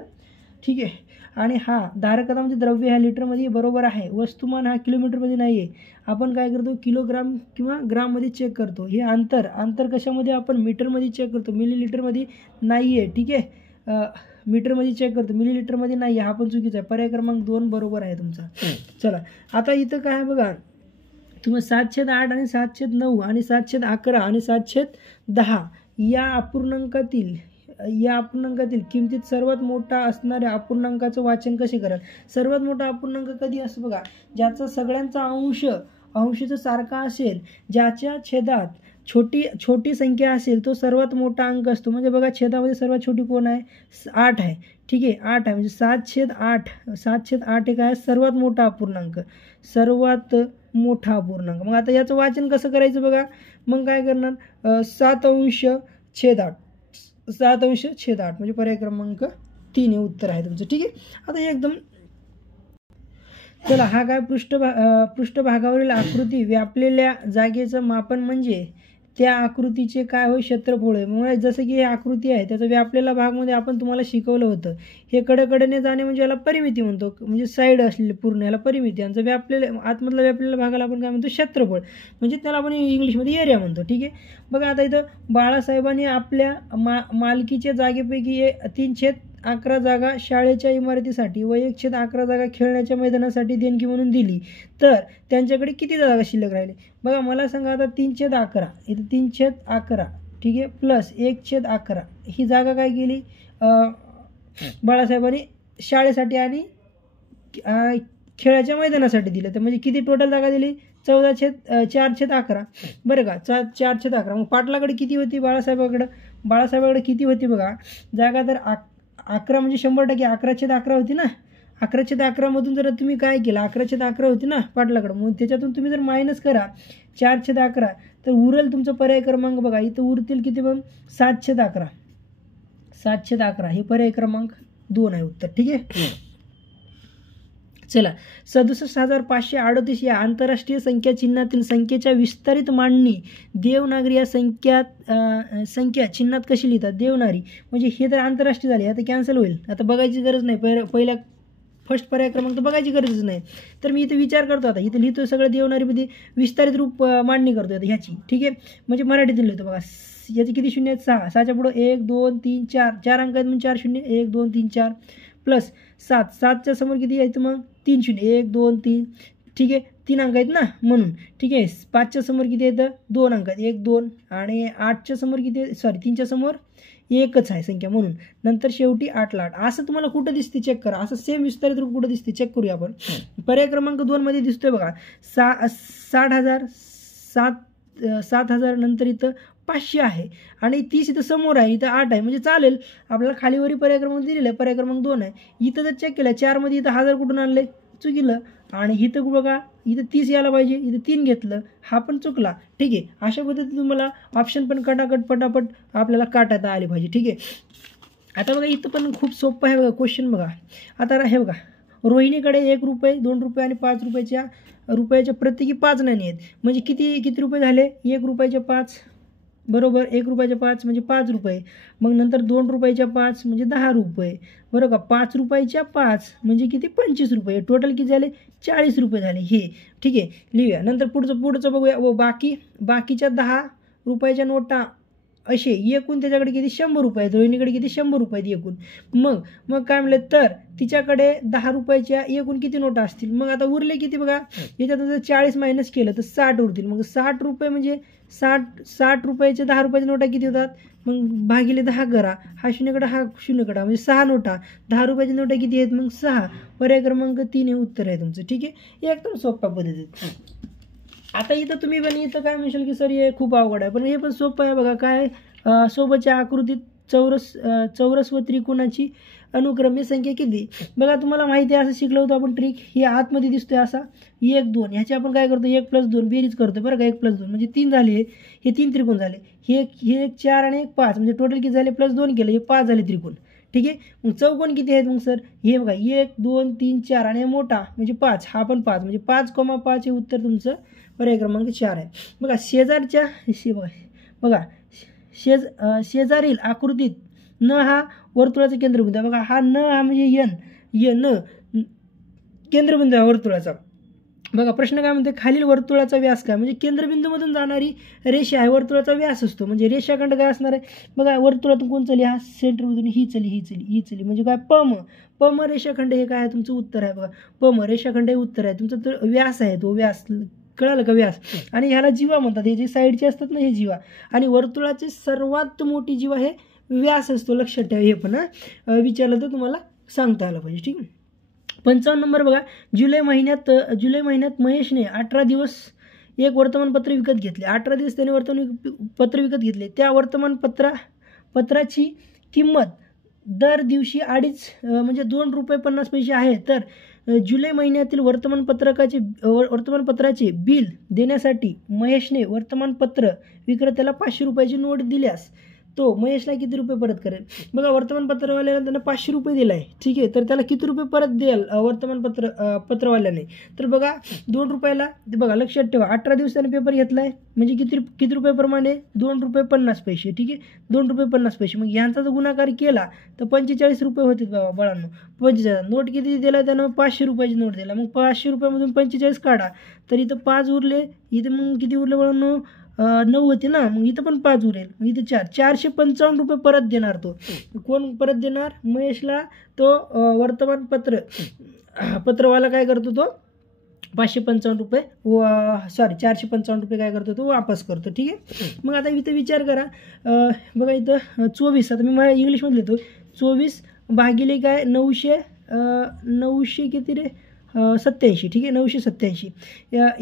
ठीक आहे. आणि हा धारकता म्हणजे द्रव्य ह्या लिटरमध्ये बरोबर आहे. वस्तुमान हा किलोमीटरमध्ये नाही आहे. आपण काय करतो? किलोग्राम किंवा ग्राममध्ये चेक करतो. हे अंतर कशामध्ये? आपण मीटरमध्ये चेक करतो, मिलीलीटरमध्ये नाही आहे. ठीक आहे. मीटरमध्ये चेक करतो, मिलीलीटरमध्ये नाही आहे. हा पण चुकीचा आहे. पर्याय क्रमांक 2 बरोबर आहे तुमचा. चला आता इथं काय आहे बघा, तुम्ही 7/8 आणि 7/9 आणि 7/11 आणि 7/10 या अपूर्णांकातील किमतीत सर्वात मोठा असणाऱ्या अपूर्णांकाचं वाचन कसे कराल? सर्वात मोठा अपूर्णांक कधी असतो बघा? ज्याचा सगळ्यांचा अंशचं सारखा असेल, ज्याच्या छेदात छोटी संख्या असेल तो सर्वात मोठा अंक असतो. म्हणजे बघा छेदामध्ये सर्वात छोटी कोण आहे? 8 आहे. ठीक आहे. 8 आहे म्हणजे 7/8 एक आहे सर्वात मोठा अपूर्णांक. मग आता याचं वाचन कसं करायचं बघा? मग काय करणार? 7/8 म्हणजे पर्याय क्रमांक 3 हे उत्तर आहे तुमचं. ठीक आहे. आता एकदम चला हा काय? पृष्ठभागावरील आकृती व्यापलेल्या जागेचं मापन म्हणजे त्या आकृतीचे काय होय? क्षेत्रफळ आहे. मग जसं की ही आकृती आहे त्याचा व्यापलेला भागमध्ये आपण तुम्हाला शिकवलं होतं. हे कडेकडेने जाणे म्हणजे याला परिमिती म्हणतो, म्हणजे साईड असलेले पूर्ण याला परिमिती. यांचं आतमधला व्यापलेल्या भागाला आपण काय म्हणतो? क्षेत्रफळ, म्हणजे त्याला आपण इंग्लिशमध्ये एरिया म्हणतो. ठीक आहे. बघा आता इथं बाळासाहेबांनी आपल्या मालकीच्या जागेपैकी 3 11 जागा शाळेच्या इमारतीसाठी व 1/11 जागा खेळण्याच्या मैदानासाठी देणगी म्हणून दिली तर त्यांच्याकडे किती जागा शिल्लक राहिले? बघा मला सांगा आता 3/11 इथं 3/11 ठीक आहे प्लस 1/11 ही जागा काय केली बाळासाहेबांनी शाळेसाठी आणि खेळाच्या मैदानासाठी दिलं. तर म्हणजे किती टोटल जागा दिली? 4/11 बरं का 4/11. मग पाटलाकडे किती होती? बाळासाहेबाकडे किती होती बघा जागा? तर 11 म्हणजे 100% 11/11 होती ना. 11/11 जर तुम्ही काय केलं 11/11 होती ना पाटलाकडे, मग त्याच्यातून तुम्ही जर मायनस करा 4/11 तर उरेल तुमचा पर्याय क्रमांक बघा इथं उरतील किती मग 7/11. 7/11 हे पर्याय क्रमांक 2 आहे उत्तर. ठीक आहे. चला 67,538 या आंतरराष्ट्रीय संख्या चिन्हातील संख्येच्या विस्तारित मांडणी देवनागरी या संख्या चिन्हात कशी लिहितात? देवनागरी म्हणजे हे तर आंतरराष्ट्रीय झाले, आता कॅन्सल होईल, आता बघायची गरज नाही. पहिल्या फर्स्ट पर्याय क्रमांक तर बघायची गरजच नाही. तर मी इथे विचार करतो, आता इथे लिहितो सगळं देवनागरीमध्ये विस्तारित रूप मांडणी करतो आता ह्याची. ठीक आहे. म्हणजे मराठीतून लिहितो बघा. याचे किती शून्य आहेत? 6. 6च्या पुढं 1 2 3 4 4 अंक आहेत म्हणून 4 शून्य 1 2 3 4 प्लस 7. 7च्या समोर किती आहेत मग 3 शून्य 1 2 3. ठीक आहे 3 अंक आहेत ना म्हणून. ठीक आहे. 5च्या समोर किती आहेत? 2 अंक आहेत 1 2. आणि 8च्या समोर किती आहे? 3च्या समोर एकच आहे संख्या म्हणून. नंतर शेवटी 8ला 8. असं तुम्हाला कुठं दिसते चेक करा. असं सेम विस्तारित रूप कुठं दिसते चेक करूया आपण. पर्याय क्रमांक 2 मध्ये दिसतोय बघा 60,000 7,000 नंतर इथं 500 आहे आणि 30 इथं समोर आहे, इथं 8 आहे म्हणजे चालेल आपल्याला. खालीवरी पर्याय क्रमांक दिलेला आहे, पर्याय क्रमांक 2 आहे. इथं जर चेक केलं 4 मध्ये इथं 1000 कुठून आणले? चुकीलं. आणि इथं बघा इथं 30 यायला पाहिजे, इथं 3 घेतलं, हा पण चुकला. ठीक आहे. अशा पद्धतीने तुम्हाला ऑप्शन पण पटापट आपल्याला काटायला आले पाहिजे. ठीक आहे. आता बघा इथं पण खूप सोपं आहे बघा क्वेश्चन. बघा आता हे बघा रोहिणीकडे 1 रुपये 2 रुपये आणि 5 रुपयाच्या प्रत्येकी 5 नाणी आहेत. म्हणजे किती रुपये झाले? 1 रुपयाच्या 5 बरोबर. 1 रुपयाच्या 5 म्हणजे 5 रुपये. मग नंतर 2 रुपयाच्या 5 म्हणजे 10 रुपये बरोबर का. 5 रुपयाच्या 5 म्हणजे किती? 25 रुपये. टोटल किती झाले? 40 रुपये झाले हे. ठीक आहे. लिहूया. नंतर पुढचं बघूया. व बाकीच्या 10 रुपयाच्या नोटा असे एकूण त्याच्याकडे किती? 100 रुपये आहेत. रोहिणीकडे किती? 100 रुपये आहेत एकूण. मग काय म्हणलं तर तिच्याकडे 10 रुपयाच्या एकूण किती नोटा असतील? मग आता उरले किती बघा याच्यात जर 40 मायनस केलं तर 60 उरतील. मग 60 रुपये म्हणजे 60 रुपयाच्या 10 रुपयाच्या नोटा किती होतात? मग भागिले 10 करा. हा शून्यकडा हा शून्यकडा म्हणजे 6 नोटा. 10 रुपयाच्या नोटा किती आहेत? मग 6. पर्याय क्रमांक 3 हे उत्तर आहे तुमचं. ठीक आहे. एकदम सोप्या पद्धतीत. आता इथं तुम्ही पण इथं काय म्हणशाल की सर हे खूप अवघड आहे, पण हे पण सोपं आहे बघा. काय सोबतच्या आकृतीत चौरस व त्रिकोणाची अनुक्रमे संख्या किती? बघा तुम्हाला माहिती आहे असं शिकलो होतो आपण ट्रिक. हे आतमध्ये दिसतोय असा 1 2. ह्याची आपण काय करतो 1 + 2 बेरीज करतो बरं का. 1 + 2 म्हणजे 3 झाले. हे 3 त्रिकोण झाले. हे 1 4 आणि 1 5 म्हणजे टोटल किती झाले? +2 केलं हे 5 झाले त्रिकोण. ठीक आहे. मग चौकोन किती आहेत मग सर? हे बघा 1 2 3 4 आणि मोठा म्हणजे 5. हा पण 5 म्हणजे 5,5 हे उत्तर तुमचं पर्याय क्रमांक 4 आहे. बघा शेजारच्या बघा शेजारील आकृतीत न हा वर्तुळाचा केंद्रबिंदू आहे. बघा हा न हा म्हणजे न केंद्रबिंदू आहे वर्तुळाचा. बघा प्रश्न काय म्हणते? खालील वर्तुळाचा व्यास काय? म्हणजे केंद्रबिंदूमधून जाणारी रेषा आहे वर्तुळाचा व्यास असतो. म्हणजे रेषाखंड काय असणार आहे? बघा वर्तुळातून कोण चली? हा सेंटरमधून ही चली म्हणजे काय? पम रेषाखंड हे काय आहे तुमचं उत्तर आहे. बघा पम रेषाखंड हे उत्तर आहे तुमचं. तर व्यास आहे तो व्यास. कळालं का? व्यास. आणि ह्याला जीवा म्हणतात. हे जे साईडचे असतात ना हे जीवा. आणि वर्तुळाचे सर्वात मोठी जीवा हे व्यास असतो. लक्षात ठेवा. हे पण विचारलं तर तुम्हाला सांगता आलं पाहिजे. ठीक आहे. 55 नंबर बघा. जुलै महिन्यात महेशने 18 दिवस एक वर्तमानपत्र विकत घेतले. 18 दिवस त्याने वर्तमानपत्र विकत घेतले. त्या वर्तमानपत्राची किंमत दर दिवशी 2.5 म्हणजे 2 रुपये 50 पैसे आहे. तर जुलै महिन्यातील वर्तमानपत्राचे बिल देण्यासाठी महेशने वर्तमानपत्र विक्रेत्याला 500 रुपयाची नोट दिल्यास तो महेशला किती रुपये परत करेल? बघा वर्तमानपत्रवाल्याला त्यांना 500 रुपये दिला आहे. ठीक आहे. तर त्याला किती रुपये परत देईल पत्रवाल्याने? तर बघा 2 रुपयाला. बघा लक्षात ठेवा 18 दिवस त्याने पेपर घेतला आहे म्हणजे किती रुपयाप्रमाणे? 2 रुपये 50 पैसे. ठीक आहे. 2 रुपये 50 पैसे. मग यांचा जर गुणाकार केला तर 45 रुपये होते बाबा बाळांनो. 45. नोट किती दिला त्यानं? 500 रुपयाची नोट दिला. मग 500 रुपयामधून 45 काढा तर इथं 5 उरले. इथं मग किती उरले बाळांनो? 9 होते ना, मग इथं पण 5 उरेल, मग इथं 455 परत देणार तो. कोण परत देणार? महेशला तो पत्रवाला काय करतो तो 555 सॉरी 455 काय करतो तो वापस करतो. ठीक आहे. मग आता इथं विचार करा, बघा इथं 24, आता मी मला इंग्लिशमध्ये लिहितो 24 भागिले काय 900 किती रे 87. ठीक आहे, 987.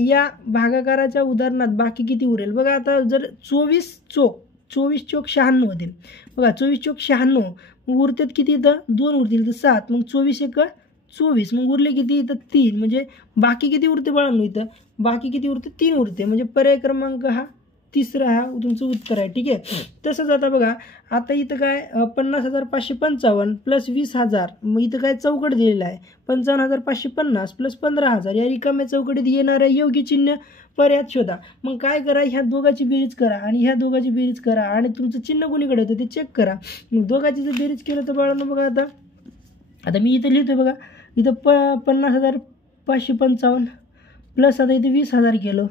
या भागाकाराच्या उदाहरणात बाकी किती उरेल? बघा आता जर 24 चोक 96 होतील. बघा 24 चोक 96, मग उरतात किती? इथं 2 उरतील, तर 7, मग 24 एक 24, मग उरले किती? इथं 3, म्हणजे बाकी किती उरते बाळांनो? इथं बाकी किती उरते? 3 उरते, म्हणजे पर्याय क्रमांक हा तिसरा हा तुमचं उत्तर आहे. ठीक आहे. तसंच आता बघा, आता इथं काय 50,555 प्लस 20,000, मग इथं काय चौकट दिलेला आहे 55,550 प्लस 15,000. या रिकाम्या चौकटीत येणाऱ्या योग्य चिन्ह पर्यायात शोधा. मग काय करा, ह्या दोघाची बेरीज करा आणि ह्या दोघाची बेरीज करा आणि तुमचं चिन्ह कोणीकडे होतं ते चेक करा. मग दोघाची जर बेरीज केलं तर बाळांनो बघा, आता मी इथं लिहितोय बघा, इथं 50,555 प्लस आता इथे 20,000 केलं,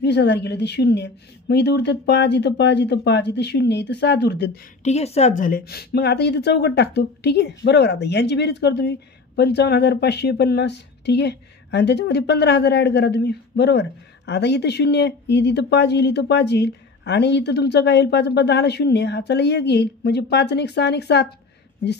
20,000 केलं ते 0, मग इथं उरतात 5, इथं 5, इथं 5, इथं 0, इथं 7 उरतात. ठीक आहे, 7 झाले. मग आता इथं चौकट टाकतो. ठीक आहे, बरोबर. आता यांची बेरीज करतो मी 55,550. ठीक आहे, आणि त्याच्यामध्ये 15,000 ॲड करा तुम्ही, बरोबर. आता इथं 0, इथं 5 येईल, इथं 5 येईल, आणि इथं तुमचं काय येईल 5 5 10ला 0, हा चला 1 येईल, म्हणजे 5 आणि 1 6 आणि 1 7, म्हणजे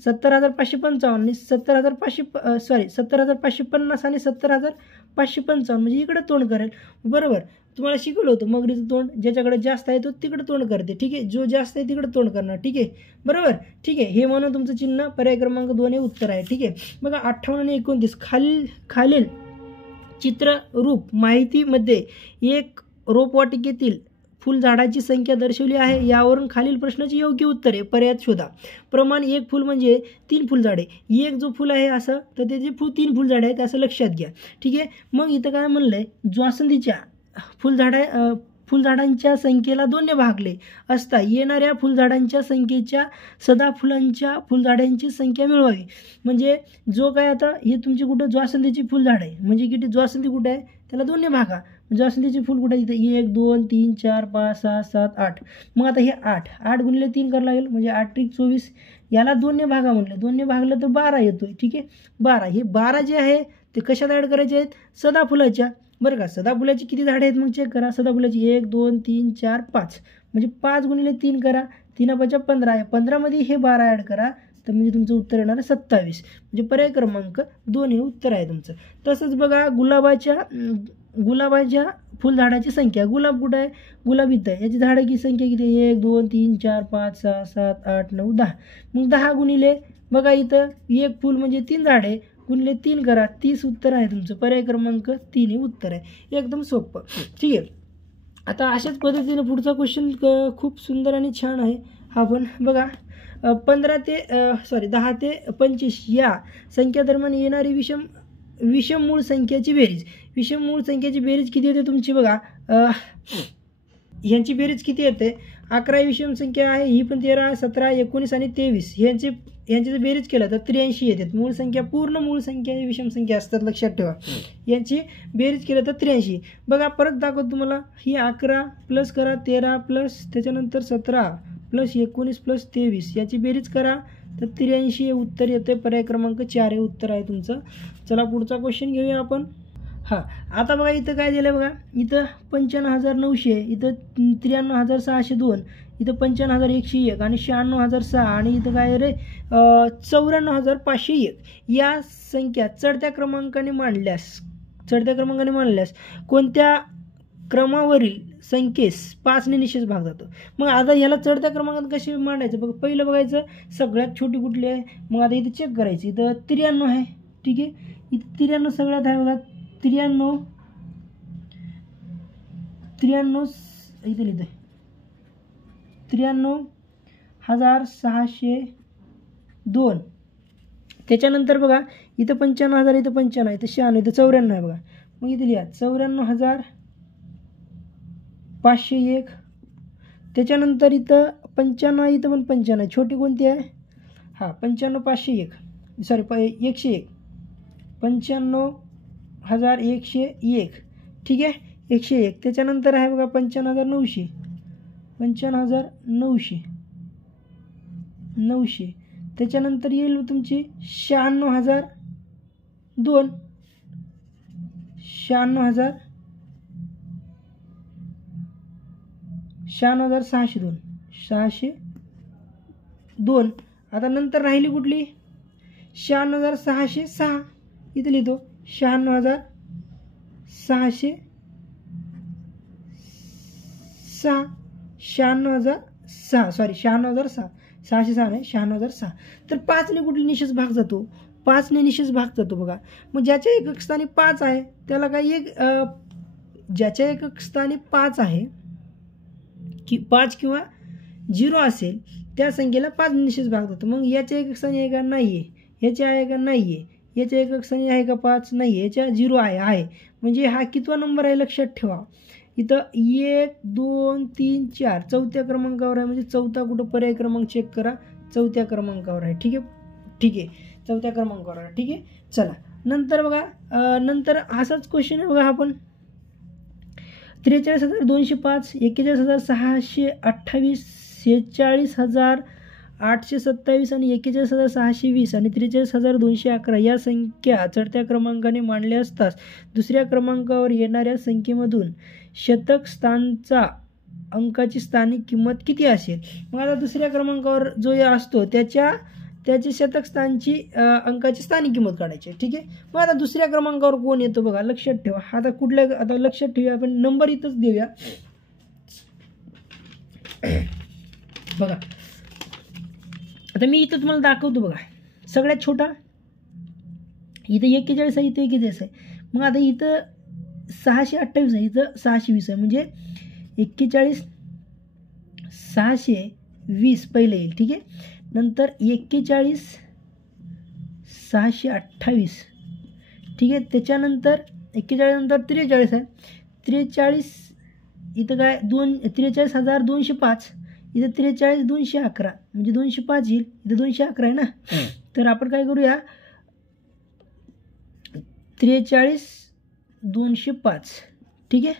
70,555 आणि 70,550 आणि 70,555, म्हणजे इकडे तोंड करेल, बरोबर. तुम्हाला शिकवलं होतं मगरीचं तोंड, ज्याच्याकडे जास्त आहे तो तिकडे तोंड करते. ठीक आहे, जो जास्त आहे तिकडे तोंड करणार. ठीक आहे, बरोबर. ठीक आहे, हे म्हणून तुमचं चिन्ह पर्याय क्रमांक 2 हे उत्तर आहे. ठीक आहे. बघा 58 आणि 29 खालील चित्ररूप माहितीमध्ये एक रोपवाटिकेतील फुलझाडाची संख्या दर्शवली आहे. यावरून खालील प्रश्नाची योग्य उत्तरे पर्यायात शोधा. प्रमाण 1 फुल म्हणजे 3 फुलझाडे. एक जो फुल आहे असं, तर त्याचे 3 फुलझाडे आहेत असं लक्षात घ्या. ठीक आहे. मग इथं काय म्हणलं आहे, ज्वासंदीच्या फुलझाडांच्या संख्येला 2 ने भागले असता येणाऱ्या फुलझाडांच्या संख्येच्या सदाफुलांच्या फुलझाडांची संख्या मिळवावी. म्हणजे जो काय आता हे तुमची कुठं ज्वासंदीची फुलझाड आहे, म्हणजे किती ज्वासंदी कुठे आहे त्याला 2 ने भागा. ज्वासंदीची फुल कुठे आहे? इथं 1 2 3 4 5 6 7 8. मग आता हे 8 गुणिले 3 करावं लागेल, म्हणजे 8 त्रिक 24. याला 2 ने भागा म्हटलं, 2 ने भागलं तर 12 येतोय. ठीक आहे, 12. हे 12 जे आहे ते कशात ॲड करायचे आहेत? सदाफुलाच्या, बरं का. सदाफुलाची किती झाडे आहेत मग चेक करा. सदाफुलाची 1 2 3 4 5, म्हणजे 5 गुणिले 3 करा, 3 5 15 आहे. 15मध्ये हे 12 ॲड करा, तर म्हणजे तुमचं उत्तर येणार आहे 27. म्हणजे पर्याय क्रमांक 2 हे उत्तर आहे तुमचं. तसंच बघा, गुलाबाच्या फुलझाडाची संख्या, गुलाब कुठं आहे? गुलाब इथं आहे. याची झाडाची संख्या किती आहे? 1 2 3 4 5 6 7 8 9 10. मग 10 गुणिले बघा इथं 1 फुल म्हणजे 3 झाडे, गुणिले 3 करा, 30 उत्तर आहे तुमचं. पर्याय क्रमांक 3 हे उत्तर आहे. एकदम सोपं. ठीक आहे. आता अशाच पद्धतीने पुढचा क्वेश्चन खूप सुंदर आणि छान आहे. हा पण बघा, 10 ते 25 या संख्या दरम्यान येणारी विषम मूळ संख्येची बेरीज. विषम मूळ संख्येची बेरीज किती येते तुमची? बघा, ह्यांची बेरीज किती येते? 11 विषम संख्या आहे, ही पण 13 17 19 आणि 23. ह्यांची जर बेरीज केलं तर 83 येतात. मूळ संख्या, पूर्ण मूळ संख्या ही विषम संख्या असतात, लक्षात ठेवा. यांची बेरीज केलं तर 83. बघा परत दाखवतो तुम्हाला. ही 11 प्लस करा 13 प्लस त्याच्यानंतर 17 प्लस 19 प्लस 23, याची बेरीज करा तर 83 हे उत्तर येते. पर्याय क्रमांक 4 हे उत्तर आहे तुमचं. चला पुढचा क्वेश्चन घेऊया आपण. हां, आता बघा इथं काय दिलं बघा, इथं 95,900, इथं 93,602, इथं 95,101 आणि 96,006 आणि इथं काय रे 94,501. या संख्या चढत्या क्रमांकाने मांडल्यास कोणत्या क्रमावरील संख्येस 5 ने निश्चित भाग जातो. मग आता ह्याला चढत्या क्रमांकात कशी मांडायचं? बघा, पहिलं बघायचं सगळ्यात छोटी कुठली आहे. मग आता इथं चेक करायची. इथं 93 आहे. ठीक आहे, इथं 93 सगळ्यात आहे बघा. 93 इथे लिहितोय 93,602. त्याच्यानंतर बघा इथं 95,000, इथं 95, इथं 96, इथं 94 आहे बघा. मग इथे लिहा 94,501. त्याच्यानंतर इथं 95, इथं पण 95. छोटी कोणती आहे? हां, 95,501, सॉरी 101, 95,101. ठीक आहे, 101. त्याच्यानंतर आहे बघा 55,900. 55,900. त्याच्यानंतर येईल तुमची 96,002. 96,602. 602. आता नंतर राहिली कुठली? 96,606. इथं लिहितो 96,606. 96,006 सॉरी 96,006. 606 नाही 96,006. तर 5ने कुठली निशेष भाग जातो? 5ने निशेष भाग जातो बघा. मग ज्याच्या एकक स्थानी 5 आहे त्याला काय ज्याच्या एकक स्थानी 5 आहे की 5 किंवा 0 असेल त्या संख्येला 5 निशेष भाग जातो. मग याच्या एकक स्थानी आहे का? नाही आहे. याच्या आहे का? नाही आहे. याच्या एकक स्थानी आहे का? 5 नाही. याच्या 0 आहे. म्हणजे हा कितवा नंबर आहे लक्षात ठेवा. इथं 1 2 3 4 चौथ्या क्रमांकावर आहे. म्हणजे चौथा कुठं पर्याय क्रमांक चेक करा. चौथ्या क्रमांकावर आहे. ठीक आहे. चौथ्या क्रमांकावर आहे. ठीक आहे. चला नंतर बघा नंतर असाच क्वेश्चन आहे बघा. आपण 43,205, 41,628, 46,827 आणि 41,620 आणि 43,211 या संख्या चढत्या क्रमांकाने मांडल्या असताच दुसऱ्या क्रमांकावर येणाऱ्या संख्येमधून शतक स्थानचा अंकाची स्थानिक किंमत किती असेल? मग आता दुसऱ्या क्रमांकावर जो असतो त्याची शतक स्थानची अंकाची स्थानिक किंमत काढायची. ठीक आहे. मग आता दुसऱ्या क्रमांकावर कोण येतो बघा लक्षात ठेवा. आता लक्षात ठेवूया आपण. नंबर इथंच देऊया बघा. आता मी इथं तुम्हाला दाखवतो बघा. सगळ्यात छोटा इथं 41 आहे. इथं 41 आहे. मग आता इथं 628 आहे. इथं 620 आहे. म्हणजे 41 620 पहिले येईल. ठीक आहे. नंतर 41 628. ठीक आहे. त्याच्यानंतर 41 नंतर 43 आहे. 43 इथं काय 43,205. इथं 43,211 म्हणजे 205 येईल. इथं 211 आहे ना. तर आपण काय करूया 43,205. ठीक आहे.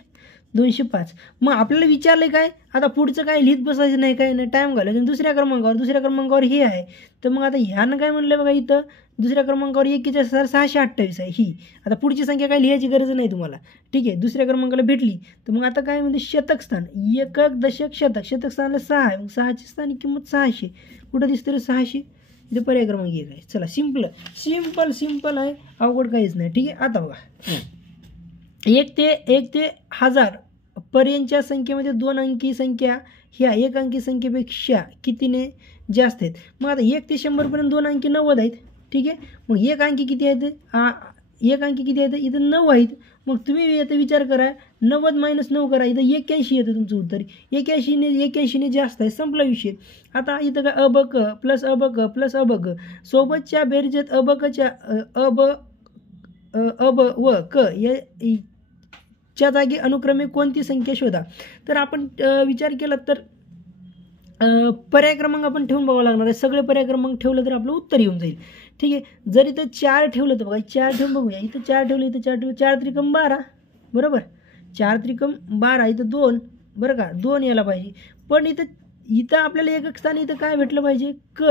205. मग आपल्याला विचारलं काय आता पुढचं काय लिहित बसायचं नाही. काय नाही टाईम घालायचं. दुसऱ्या क्रमांकावर हे आहे. तर मग आता ह्यानं काय म्हणलं बघा. इथं दुसऱ्या क्रमांकावर 41,628 आहे ही. आता पुढची संख्या काय लिहायची गरज नाही तुम्हाला. ठीक आहे. दुसऱ्या क्रमांकाला भेटली. तर मग आता काय म्हणजे शतक स्थान एकक दशक शतक. शतक स्थानाला 6 आहे. मग 6ची स्थानिक किंमत 600. कुठं दिसतं रे 600? इथे पर्याय क्रमांक 1 आहे. चला सिंपल आहे. अवघड काहीच नाही. ठीक आहे. आता बघा 1 ते 1000 पर्यंतच्या संख्येमध्ये 2 अंकी संख्या ह्या 1 अंकी संख्येपेक्षा कितीने जास्त आहेत? मग आता 1 ते 100 पर्यंत 2 अंकी 90 आहेत. ठीक आहे. मग 1 अंकी किती आहेत? 1 अंकी किती आहेत? इथं 9 आहेत. मग तुम्ही आता विचार करा 90 - 9 करा. इथं 81 येतं तुमचं उत्तर. 81ने जास्त आहे. संपला विषय. आता इथं काय अबक प्लस अबक प्लस अबक सोबतच्या बेरजेत अबकच्या अब व क च्या जागी अनुक्रमे कोणती संख्या शोधा? तर आपण विचार केला तर पर्याय क्रमांक आपण ठेवून बघावं लागणार आहे. सगळे पर्याय क्रमांक ठेवलं तर आपलं उत्तर येऊन जाईल. ठीक आहे. जर इथं 4 ठेवलं तर बघा 4 ठेवून बघूया. इथं 4 ठेवलं, इथं 4 ठेवलं. 4 त्रिकम 12 बरोबर. 4 त्रिकम 12. इथं 2 बरं का 2 यायला पाहिजे. पण इथं आपल्याला एकक स्थानी इथं काय भेटलं पाहिजे? क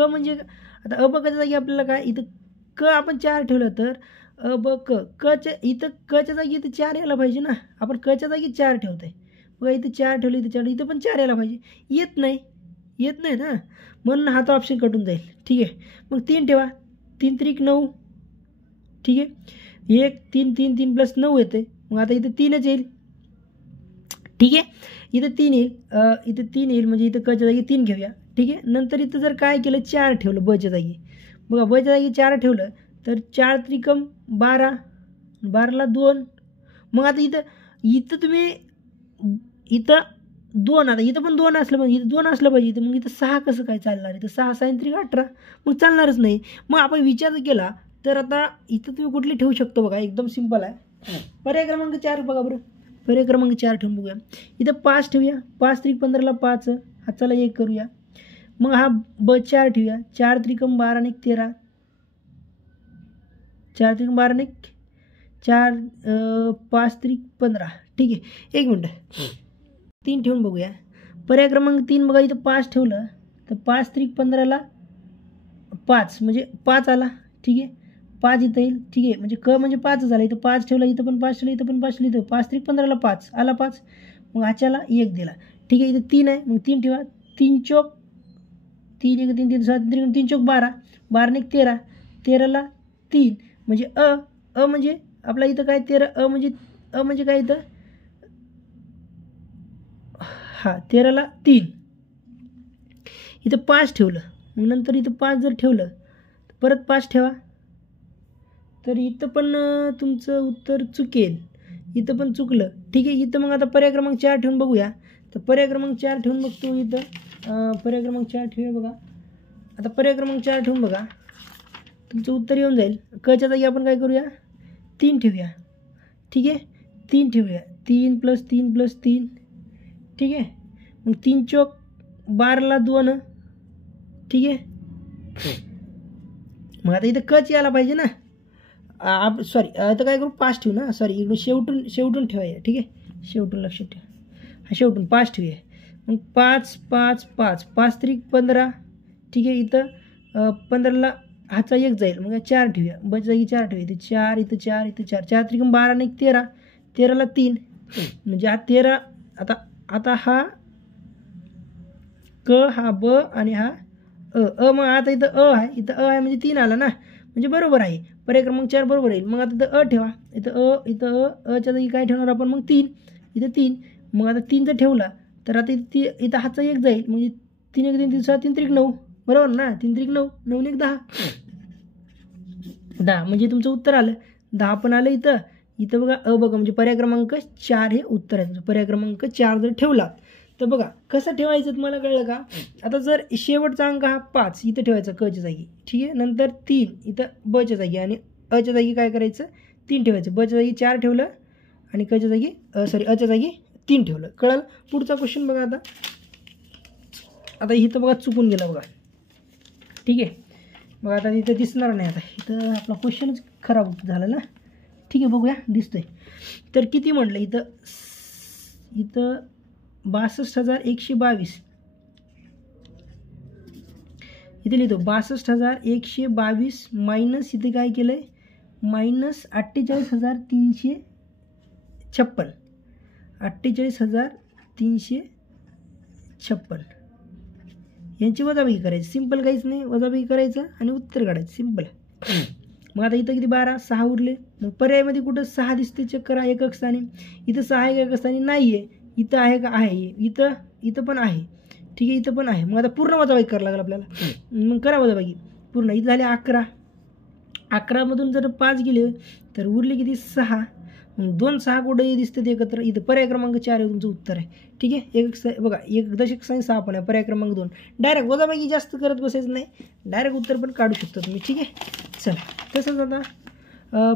म्हणजे आता अबकच्या जागी आपल्याला काय इथं क आपण 4 ठेवलं तर अबक कच्या इथं कच्या जागी इथं 4 यायला पाहिजे ना. आपण कच्या जागी 4 ठेवतोय बघा. इथं 4 ठेवलं, इथं 4 इथं पण 4 यायला पाहिजे. येत नाही ना. म्हणून हा तो ऑप्शन कटून जाईल. ठीक आहे. मग 3 ठेवा. 3 त्रिक 9. ठीक आहे. 1 3 3 3 प्लस 9 येते. मग आता इथं 3च येईल. ठीक आहे. इथं 3 येईल. इथं 3 येईल म्हणजे इथं कच्या जागी 3 घेऊया. ठीक आहे. नंतर इथं जर काय केलं 4 ठेवलं बच्या जागी बघा. बच्या जागी 4 ठेवलं तर 4 त्रिकम 12. 12ला 2. मग आता इथं तुम्ही इथं 2 आता इथं पण 2 असलं पाहिजे. इथं 2 असलं पाहिजे. इथं मग इथं 6 कसं काय चालणार? इथं 6 6 त्रिक 18 मग चालणारच नाही. मग आपण विचार केला तर आता इथं तुम्ही कुठली ठेवू शकतो बघा. एकदम सिंपल आहे. पर्याय क्रमांक 4 बघा बरं. पर्याय क्रमांक 4 ठेवून बघूया. इथं 5 ठेवूया. 5 त्रिक 15ला 5. हा चला 1 करूया. मग हा 4 ठेवूया. 4 त्रिकम 12 आणि 13. 4 त्रिकम 12 आणि 4 5 त्रिक 15. ठीक आहे, 1 मिनटं. 3 ठेवून बघूया. पर्याय क्रमांक 3 बघा, इथं 5 ठेवलं तर 5 त्रिक 15ला 5 म्हणजे 5 आला. ठीक आहे, 5 इथं येईल. ठीक आहे, म्हणजे क म्हणजे 5 झाला. इथं 5 ठेवला, इथं पण 5 ठेवलं, इथं पण 5 ठेवलं, इथं 5 त्रिक 15ला 5 आला 5. मग आच्याला 1 दिला. ठीक आहे, इथं 3 आहे, मग 3 ठेवा. 3 चौक 3 1 3 3 7 3 चौक 12, 12 1 13, 13ला 3 म्हणजे अ म्हणजे आपला इथं काय 13 अ म्हणजे काय इथं 13ला 3. इथं 5 ठेवलं, मग नंतर इथं 5 जर ठेवलं परत 5 ठेवा, तर इथं पण तुमचं उत्तर चुकेल, इथं पण चुकलं. ठीक आहे, इथं मग आता पर्याय क्रमांक 4 ठेवून बघूया. तर पर्याय क्रमांक 4 ठेवून बघतो. इथं पर्याय क्रमांक 4 ठेवूया बघा. आता पर्याय क्रमांक 4 ठेवून बघा, तुमचं उत्तर येऊन जाईल. कच्या जागी आपण काय करूया, 3 ठेवूया. ठीक आहे, 3 ठेवूया. 3 + 3 + 3. ठीक आहे, मग 3 चौक 12ला 2. ठीक आहे, मग आता इथं कच यायला पाहिजे ना. सॉरी, आता काय करू, 5 ठेवू ना. सॉरी, इकडून शेवटून ठेवायला. ठीक आहे, शेवटून लक्षात ठेवा. शेवटून 5 ठेवूया. मग 5 5 5 5 त्रिक 15. ठीक आहे, इथं 15ला हाचा 1 जाईल, मग 4 ठेवूया. बच जागी 4 ठेवूया. इथं 4 इथं 4 इथं 4 4 त्रिक 12 आणि 13, 13ला 3 म्हणजे हा 13. आता हा क, हा ब आणि हा मग आता इथं आहे, इथं आहे म्हणजे 3 आला ना, म्हणजे बरोबर आहे. पर्याय क्रमांक 4 बरोबर येईल. मग आता इथं ठेवा. इथं अच्या जागी काय ठेवणार आपण, मग 3. इथं 3, मग आता 3 जर ठेवला तर आता इथं हाचा 1 जाईल, म्हणजे 3 1 3 3 7 3 त्रिक 9, बरोबर ना. 3 त्रिक 9, 9 1 10, 10 म्हणजे तुमचं उत्तर आलं. 10 पण आलं इथं बघा. बघा म्हणजे पर्याय क्रमांक 4 हे उत्तर आहे. पर्याय क्रमांक 4 जर ठेवला तर बघा कसं ठेवायचं तुम्हाला कळलं का. आता जर शेवटचा अंक हा 5 इथं ठेवायचा कच्या जागी. ठीक आहे, नंतर 3 इथं बच्या जागी आणि अच्या जागी काय करायचं, 3 ठेवायचं. बच्या जागी 4 ठेवलं आणि कच्या जागी अच्या जागी 3 ठेवलं. कळलं. पुढचा क्वेश्चन बघा. आता इथं बघा चुकून गेलं बघा. ठीक आहे, मग आता इथं दिसणार नाही. आता इथं आपला क्वेश्चनच खराब झाला ना. ठीक आहे, बघूया दिसतोय. तर किती म्हटलं इथं 62,122. इथे लिहितो 62,122 मायनस इथे काय केलं आहे, मायनस 48,356. 48,356 यांची वजाबाकी करायची. सिंपल, काहीच नाही. वजाबाकी करायचं आणि उत्तर काढायचं, सिंपल. मग आता इथं किती 12, 6 उरले. मग पर्यायमध्ये कुठं 6 दिसते, चेक करा एकक स्थानी. इथं 6 आहे का एकक स्थानी, नाही आहे. इथं आहे का, आहे. इथं पण आहे. ठीक आहे, इथं पण आहे. मग आता पूर्ण वजाबाकी करावं लागेल आपल्याला. मग करा वजाबाकी पूर्ण. इथं झाले 11. 11मधून जर 5 गेले तर उरले किती, 6. मग 2 6 कुठे दिसते ते एकत्र. इथं पर्याय क्रमांक 4 आहे तुमचं उत्तर आहे. ठीक आहे, एकक बघा, एक दशक स्थानी 6 पण आहे. पर्याय क्रमांक 2. डायरेक्ट वजाबाकी जास्त करत बसायचं नाही, डायरेक्ट उत्तर पण काढू शकता तुम्ही. ठीक आहे, चला. तसंच आता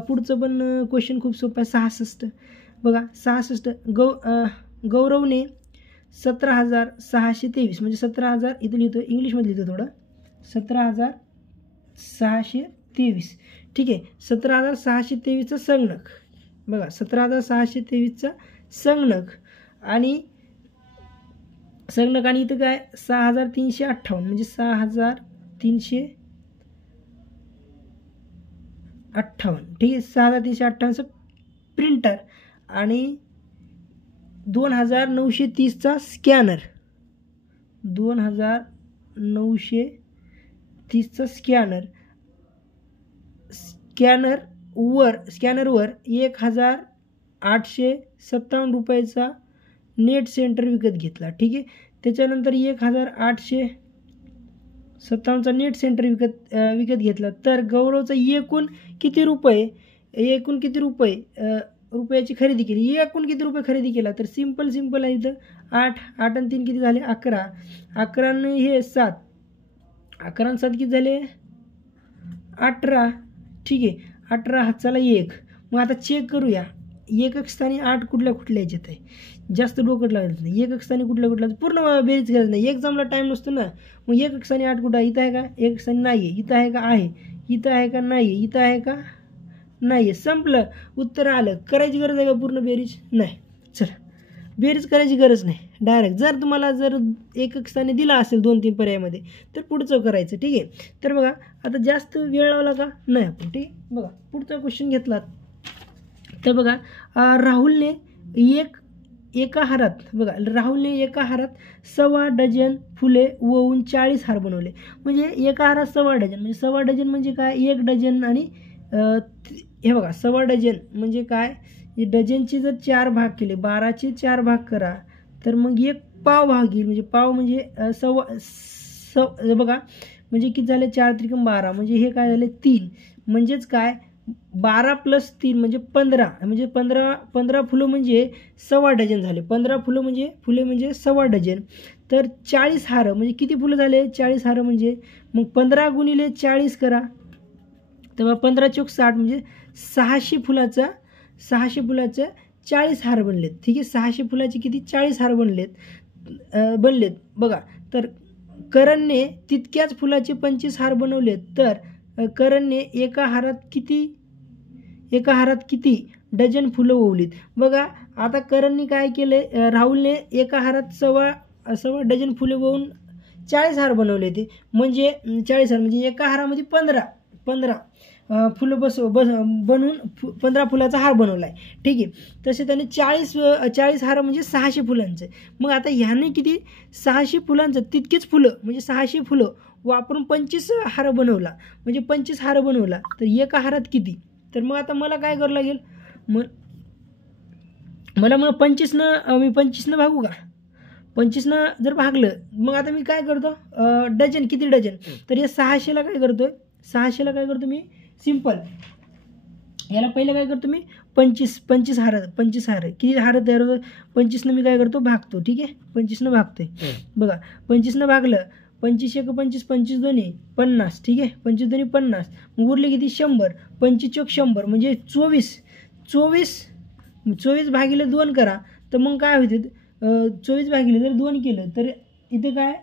पुढचं पण क्वेश्चन खूप सोपं आहे. 66 बघा. 66 गौरवने 17,623 म्हणजे 17,000 इथं लिहितो, इंग्लिशमध्ये लिहितो थोडं. 17,623. ठीक आहे, 17,623चा संगणक बघा. 17,623चा संगणक आणि इथं काय 6,358 म्हणजे 6,358. ठीक आहे, 6,358चं प्रिंटर आणि 2,930चा स्कॅनर. 2,930चा स्कॅनरवर 1,857 रुपयाचा नेट सेंटर विकत घेतला. ठीक आहे, त्याच्यानंतर 1,857चा नेट सेंटर विकत घेतला. तर गौरवचा एकूण किती रुपयाची खरेदी केली. एकूण किती रुपये खरेदी केला, तर सिंपल आहे. इथं 8 आणि 3 किती झाले, 11. 11 आणि हे 7, 11 आणि 7 किती झाले, 18. ठीक आहे, 18 हाताला 1. मग आता चेक करूया एकक स्थानी 8 कुठल्या याच्यात आहे. जास्त डोकं लावायचं नाही. एकक स्थानी कुठल्या पूर्ण बेरीज करायचं नाही. एक्झामला टाईम नसतो ना. मग एकक स्थानी 8 कुठं आहे, इथं आहे का, एकक स्थानी नाही आहे. इथं आहे का, आहे. इथं आहे का, नाही आहे. इथं आहे का, नाही आहे, संपलं, उत्तर आलं. करायची गरज आहे का पूर्ण बेरीज? नाही. चला, बेरीज करायची गरज नाही, डायरेक्ट जर तुम्हाला जर एकक स्थानी दिला असेल 2-3 पर्यायामध्ये तर पुढचं करायचं. ठीक आहे. तर बघा आता जास्त वेळ लावला का नाही आपण. ठीक आहे. बघा पुढचा क्वेश्चन घेतला तर बघा राहुलने एका हारात बघा राहुलने एका हारात 1.25 डझन फुले वळून 40 हार बनवले. म्हणजे एका हारात 1.25 डझन म्हणजे 1.25 डझन म्हणजे काय, 1 डझन आणि हे बघा 1.25 डझन म्हणजे काय, डझनचे जर 4 भाग केले, 12चे 4 भाग करा तर मग एक पाव भाग येईल. म्हणजे पाव म्हणजे बघा म्हणजे किती झाले, 4 त्रिकम 12 म्हणजे हे काय झाले 3. म्हणजेच काय 12 + 3 म्हणजे 15. म्हणजे 15 फुलं म्हणजे 1.25 डझन झाले. 15 फुलं म्हणजे 1.25 डझन. तर 40 हार म्हणजे किती फुलं झाले, 40 हार म्हणजे मग 15 × 40 करा. तेव्हा 15 × 60 म्हणजे 600 फुलाचा 40 हार बनलेत. ठीक आहे. 600 फुलाचे किती 40 हार बनलेत बघा. तर करणने तितक्याच फुलाचे 25 हार बनवलेत. तर करणने एका हारात किती डझन फुलं ओवलीत. बघा आता करणने काय केले, राहुलने एका हारात 1.25 डझन फुले ओवून 40 हार बनवले ते. म्हणजे 40 हार म्हणजे एका हारामध्ये 15 फुलं बनवून 15 फुलाचा हार बनवला आहे. ठीक आहे. तसे त्याने 40 हार म्हणजे 600 फुलांचं. मग आता ह्याने किती 600 फुलांचं तितकीच फुलं म्हणजे 600 फुलं वापरून 25 हार बनवला. म्हणजे 25 हार बनवला तर एका हारात किती. तर मग आता मला काय करावं लागेल, मला 25 भागू का, 25 जर भागलं मग आता मी काय करतो, डझन किती डझन, तर या 600ला काय करतो मी सिंपल, याला पहिलं काय करतो मी 25 हार किती हार तयार होतं, 25 मी काय करतो भागतो. ठीक आहे. 25 भागतोय बघा. 25 भागलं, 25 × 25 25 दोन्ही 50. ठीक आहे. 25 दोन्ही 50 मग उरले किती 100. 25 × 100 म्हणजे 24 भागिले 2 करा तर मग काय होते, 24 भागिले जर 2 केलं तर इथे काय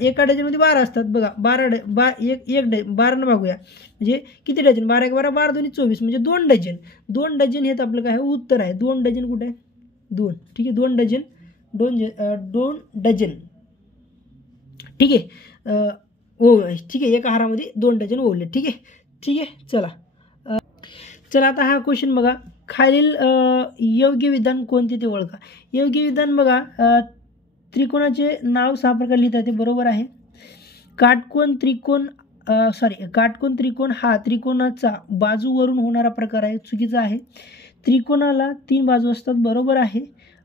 एका डझनमध्ये 12 असतात बघा. 12 भागूया म्हणजे किती डझन, 12 × 12 12 दोन्ही 24 म्हणजे 2 डझन. 2 डझन हेच आपलं काय उत्तर आहे. 2 डझन कुठे आहे 2. ठीक आहे. 2 डझन ठीक आहे. ठीक आहे. एका हारामध्ये 2 डझन ओवले. ठीक आहे. चला आता हा क्वेश्चन बघा. खालील योग्य विधान कोणते ते ओळखा. योग्य विधान बघा, त्रिकोणाचे नाव 6 प्रकार लिहिता येते, बरोबर आहे. काटकोन त्रिकोण हा त्रिकोणाचा बाजूवरून होणारा प्रकार आहे, चुकीचा आहे. त्रिकोणाला 3 बाजू असतात, बरोबर आहे.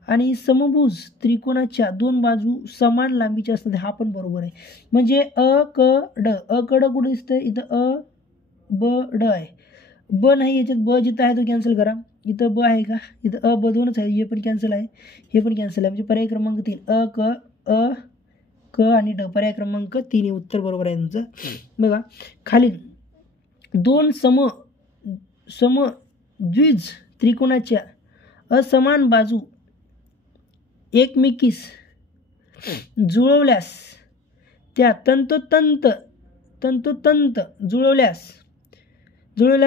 आणि समभुज त्रिकोणाच्या 2 बाजू समान लांबीच्या असतात, हा पण बरोबर आहे. म्हणजे अकड कुठे दिसतंय, इथं ब ड आहे. ब नाही, याच्यात ब जिथं आहे तो कॅन्सल करा. इथं ब आहे का, इथं ब 2च आहे, हे पण कॅन्सल आहे, हे पण कॅन्सल आहे. म्हणजे पर्याय क्रमांक 3 क आणि ड, पर्याय क्रमांक 3 हे उत्तर बरोबर आहे तुमचं. बघा खालील 2 समद्विज त्रिकोणाच्या असमान बाजू एकमेकीस जुळवल्यास त्या तंतोतंत जुळवल्यास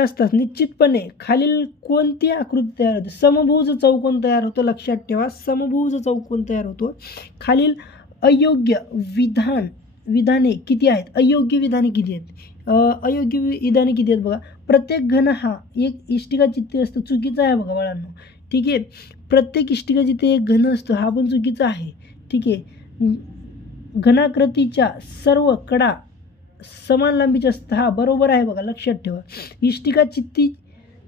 असतात. निश्चितपणे खालील कोणती आकृती तयार होते. समभुज चौकोन तयार होतो. लक्षात ठेवा, समभुज चौकोन तयार होतो. खालील अयोग्य विधाने किती आहेत. अयोग्य विधाने किती आहेत बघा. प्रत्येक घन हा एक इष्टिका चित्ते असतो, चुकीचा आहे बघा बाळांनो. ठीक आहे. प्रत्येक इष्टिका जिथे एक घन असतो हा पण चुकीचा आहे. ठीक आहे. घनाकृतीच्या सर्व कडा समान लांबीच्या असतात, हा बरोबर आहे बघा. लक्षात ठेवा. इष्टिका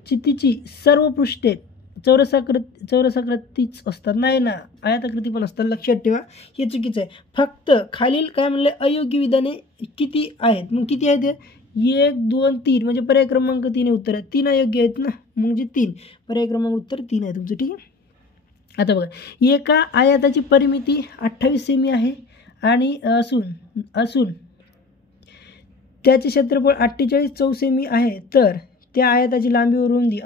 चित्तीची सर्व पृष्ठे चौरसाकृतीच असतात, नाही ना, आयताकृती पण असतात. लक्षात ठेवा, हे चुकीचं आहे. फक्त खालील काय म्हणले अयोग्य विधाने किती आहेत. मग किती आहेत, 1 2 3 म्हणजे पर्याय क्रमांक 3 उत्तर आहे. 3 अयोग्य आहेत ना, म्हणजे 3 पर्याय क्रमांक उत्तर 3 आहे तुमचं. ठीक आहे. आता बघा, एका आयताची परिमिती 28 सेमी आहे आणि असून त्याचे क्षेत्रफळ 48 चौसेमी आहे, तर त्या आयताची लांबी व रुंदी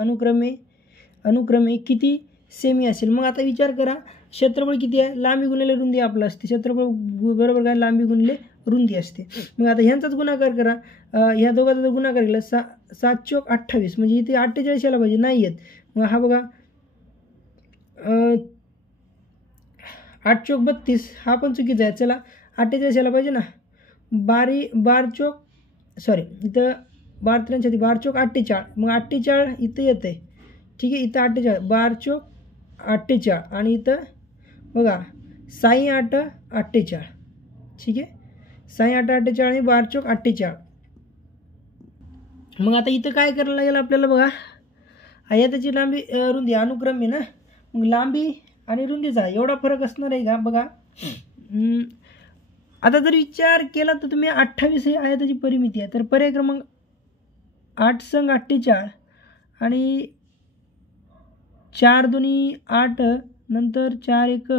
अनुक्रमे किती सेमी असेल. मग आता विचार करा, क्षेत्रफळ किती आहे, लांबी गुणिले रुंदी आपलं असते. क्षेत्रफळ बरोबर काय, लांबी गुणिले रुंदी असते. मग आता ह्यांचाच गुणाकार करा, ह्या दोघांचा जर गुणाकार केला 7 चोक 28 म्हणजे इथे 48 यायला पाहिजे, नाही येत. मग हा बघा 8 चोक 32 हा पण चुकीचा आहे. चला 48 यायला पाहिजे ना. 12 चोक 48 मग 48 इथं येतं आहे. ठीक आहे, इथं 48 12 चोक 48 आणि इथं बघा 6 8 48. ठीक आहे, 6 8 48 आणि 12 चोक 48. मग आता इथं काय करायला लागेल आपल्याला बघा, या त्याची लांबी रुंदी अनुक्रमे ना, मग लांबी आणि रुंदीचा एवढा फरक असणार आहे का बघा. आता जर विचार केला तर तुम्ही 28 ही आयताची परिमिती आहे, तर पर्याय क्रमांक 8 संग 48 आणि 4 दोन्ही 8 नंतर 4 1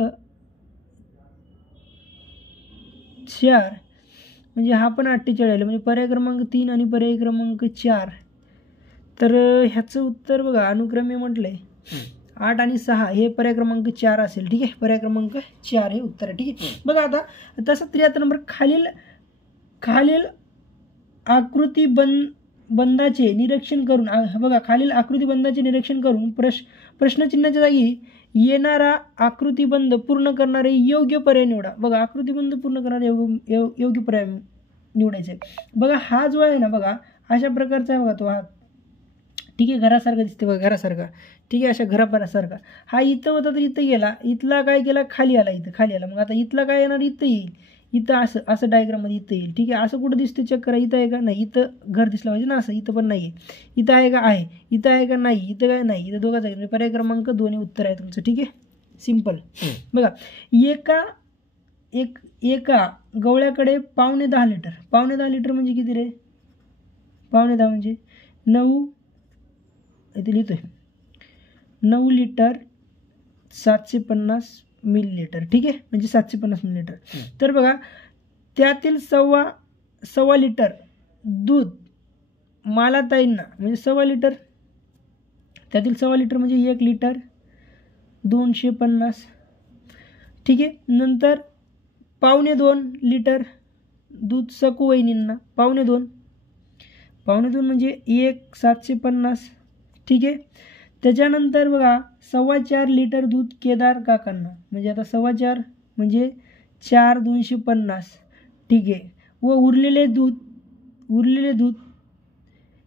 4 म्हणजे हा पण 48 आलं, म्हणजे पर्याय क्रमांक 3 आणि पर्याय क्रमांक 4. तर ह्याचं उत्तर बघा अनुक्रमे म्हटलंय 8 आणि 6 हे पर्याय क्रमांक 4 असेल. ठीक आहे, पर्याय क्रमांक 4 हे उत्तर आहे. ठीक आहे, बघा आता तसं 73 नंबर खालील आकृती बंधाचे निरीक्षण करून बघा, खालील आकृतिबंधाचे निरीक्षण करून प्रश्नचिन्हाच्या जागी येणारा आकृतिबंध पूर्ण करणारे योग्य पर्याय निवडा. बघा, आकृतिबंध पूर्ण करणारे योग्य पर्याय निवडायचे. बघा हा जो आहे ना बघा अशा प्रकारचा आहे बघा तो हा. ठीक आहे, घरासारखा दिसते बघा, घरासारखा. ठीक आहे, अशा घरासारखा. हा इथं होता तर इथं गेला, इथला काय केला खाली आला, इथं खाली आला. मग आता इथला काय येणार, इथं येईल, इथं असं डायग्राममध्ये इथं येईल. ठीक आहे, असं कुठं दिसते चेक करा, इथं आहे का नाही, इथं घर दिसलं पाहिजे ना, असं इथं पण नाही आहे. इथं आहे का आहे, इथं आहे का नाही, इथं काय नाही, इथं दोघांचं आहे. पर्याय क्रमांक 2 उत्तर आहे तुमचं. ठीक आहे, सिंपल. बघा, एका गवळ्याकडे 10.5 लिटर. 10.5 लिटर म्हणजे किती रे, 10.5 म्हणजे 9, इथे लिहितोय 9 लिटर 750 मिलीलिटर. ठीक आहे, म्हणजे 750 मिलीलिटर. तर बघा त्यातील सव्वा लिटर दूध मालाताईंना, म्हणजे 1.25 लिटर, त्यातील 1.25 लिटर म्हणजे 1 लिटर 250. ठीक आहे, नंतर 2.25 लिटर दूध सकू वहिनींना, 2.25 म्हणजे 1,750. ठीक आहे, त्याच्यानंतर बघा 4.25 लिटर दूध केदार काकांना, म्हणजे आता 4.25 म्हणजे 4,250. ठीक आहे, व उरलेले दूध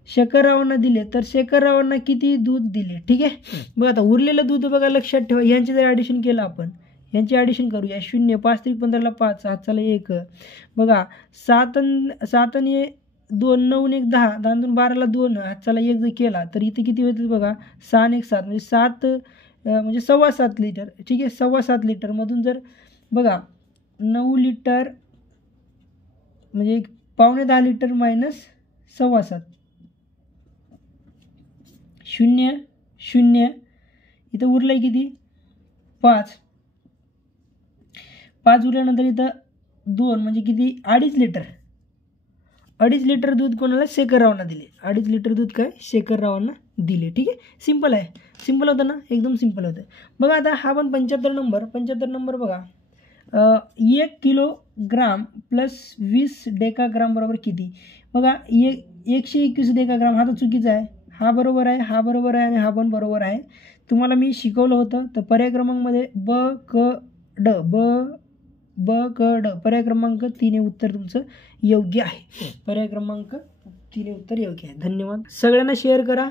शेखररावांना दिले, तर शेखररावांना किती दूध दिले. ठीक आहे, बघा आता उरलेलं दूध बघा लक्षात ठेवा, यांचे जर ॲडिशन केलं आपण, यांची ॲडिशन करूया. 0 5 3 15 5 हातचाला 1. बघा 7 आणि 2 9 1 10 10 2 12 2 हातचाला 1 जर केला तर इथे किती होते बघा 6 1 7 म्हणजे 7 म्हणजे 7.25 लिटर. ठीक आहे, 7.25 लिटरमधून जर बघा 9 लिटर म्हणजे 10.5 लिटर मायनस 7.25 0 0 इथं उरलं किती 5 उरल्यानंतर इथं 2 म्हणजे किती 2.5 लिटर. 2.5 लिटर दूध कोणाला शेखररावांना दिले, 2.5 लिटर दूध काय शेखररावांना दिले. ठीक आहे, सिंपल आहे, सिंपल होतं ना, एकदम सिंपल होतं. बघा आता हा पण 75 नंबर बघा 1 किलोग्राम प्लस 20 डेकाग्राम बरोबर किती. बघा 121 डेकाग्राम हा तर चुकीचा आहे, हा बरोबर आहे, हा बरोबर आहे आणि हा पण बरोबर आहे. तुम्हाला मी शिकवलं होतं. तर पर्याय क्रमांकमध्ये ब क ड पर्याय क्रमांक 3 उत्तर तुमचं योग्य आहे. पर्याय क्रमांक 3 उत्तर योग्य आहे. धन्यवाद. सगळ्यांना शेअर करा.